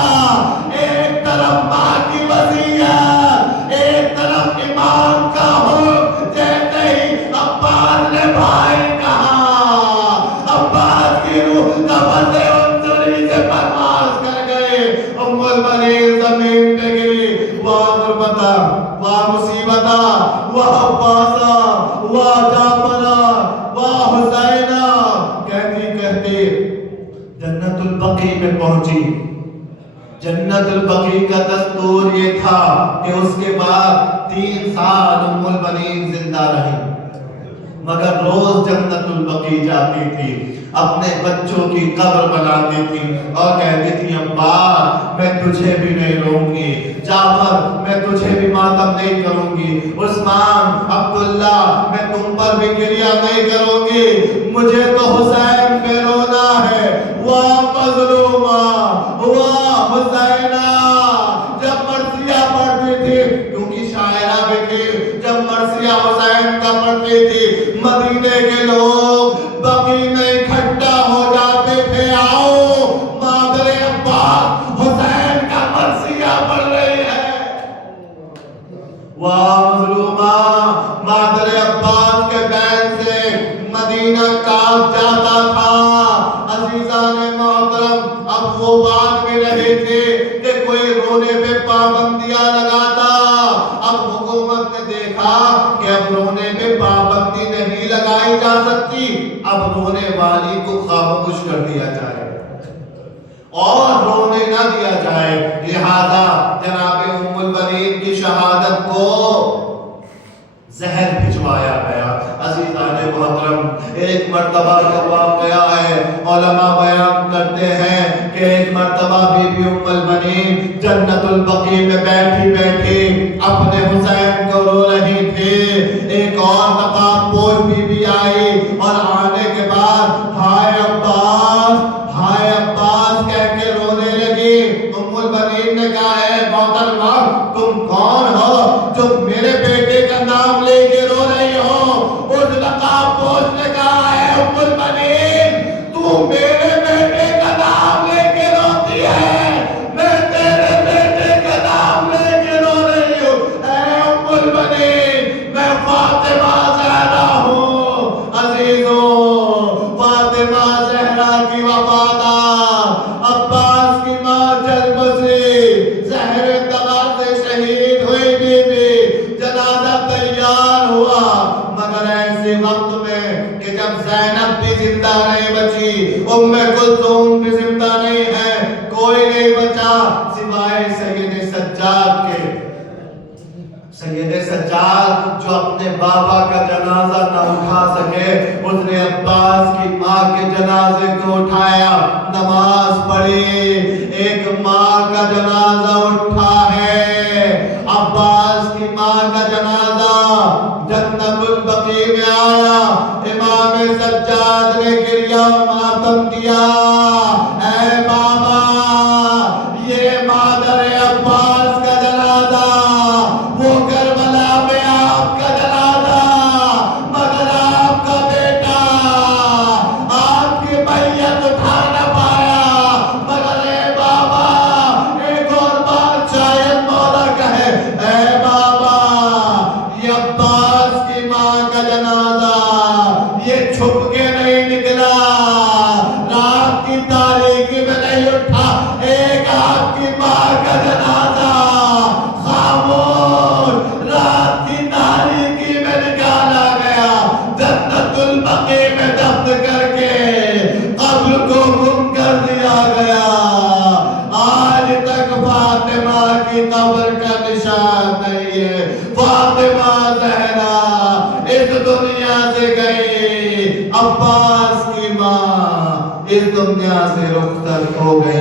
ایک طرف ماں کی وصیت، ایک طرف امام کا حکم، جیسے ہی عباس نے بھائی کہا، عباس کی روح قبر سے انجری سے پرواز کر گئے۔ ام المنین زمین پہ گری۔ واہ غربتہ، واہ مصیبتہ، واہ عباسہ، واہ جعفرہ، واہ حسینہ۔ کہتی کہتی جنت البقیع میں پہنچی۔ جنت البقیع کا دستور یہ تھا کہ اس کے بعد 3 سال ام المنین زندہ رہی، مگر روز جنت البقیع جاتی تھی، اپنے بچوں کی قبر بناتی تھی اور کہتی تھی عباس میں تجھے بھی نہیں روں گی، جعفر میں تجھے بھی ماتم نہیں کروں گی، عثمان، عبداللہ میں تم پر بھی گریہ نہیں کروں گی، مجھے تو حسین پہ رونا ہے۔ واہ مظلومہ، واہ حسینہ۔ جب مرثیہ پڑھتی تھی، کیونکہ شاعرہ بھی تھی، جب مرثیہ حسین کا پڑھتی تھی، مدینے کے لوگ بقیع میں اکٹھا ہو جاتے تھے، آؤ مادر عباس حسین کا مرثیہ پڑھ رہی ہے۔ واہ مظلومہ، مادر عباس کے بین سے مدینہ کاف جاتا تھا۔ عزیزان محترم، اب وہ بات بھی رہی تھی کہ کوئی رونے پہ پابندیاں لگاتا۔ اب حکومت نے دیکھا کہ اب رونے پہ پابندی نہیں لگائی جا سکتی، اب رونے والی کو خاموش کر دیا جائے اور رونے نہ دیا جائے، لہذا جناب ام المنین کی شہادت کو زہر بھجوایا گیا۔ عزیزان محترم، ایک مرتبہ کا واقعہ ہے، علماء بیان کرتے ہیں کہ ایک مرتبہ بی بی ام المنین جنت البقیع میں بیٹھی بیٹھی اپنے حسین کو رو رہی تھی۔ ایک اور نقاب پوش بی بی آئی اور آنے کے بعد ہائے عباس، ہائے عباس کہہ کے رونے لگی۔ ام المنین نے کہا ہے محترمہ تم کون ہو جو میرے بیٹے کا نام لے کے رو رہی ہو؟ اس نقاب پوش نے کہا ہے ام المنین تو میرے بیٹے کا نام لے کے روتی ہے، میں تیرے بیٹے کا نام لے کے رو رہی ہوں۔ اے ام المنین میں فاطمہ زہرا ہوں۔ عزیزوں، فاطمہ زہرا کی وفادار، عباس کی ماں جلبسی، زہر انتقال سے شہید ہوئی بی بی، جنازہ تیار ہوا، آئے سید سجاد کے. سید سجاد جو اپنے بابا کا جنازہ نہ اٹھا سکے، اس نے عباس کی ماں کے جنازے کو اٹھایا، نماز پڑھی. ایک ماں کا جنازہ اٹھا ہے، عباس کی ماں کا جنازہ جنت البقیع میں آیا. امام سجاد نے گریہ و ماتم کیا، اے بابا یہ مادر عباس کا جنازہ، وہ کربلا میں آپ کا جنازہ، مگر آپ کا بیٹا آپ کی میت اٹھا نہ پایا. مگر اے بابا ایک اور بات شاید مولا کہے، اے بابا یہ عباس کی ماں کا جنازہ یہ چھپ کے نہیں نکلا، رات کی تاریکی میں نہیں اٹھا. ایک آپ کی ماں کا جنازہ خاموش رات کی تاریکی میں نکالا گیا، جنت البقیع میں دفن کر کے قبر کو گم کر دیا گیا. آج تک فاطمہ کی قبر کا نشان نہیں ہے. فاطمہ زہرا اس دنیا سے گئی، عباس کی ماں اس دنیا سے رخصت ہو گئی.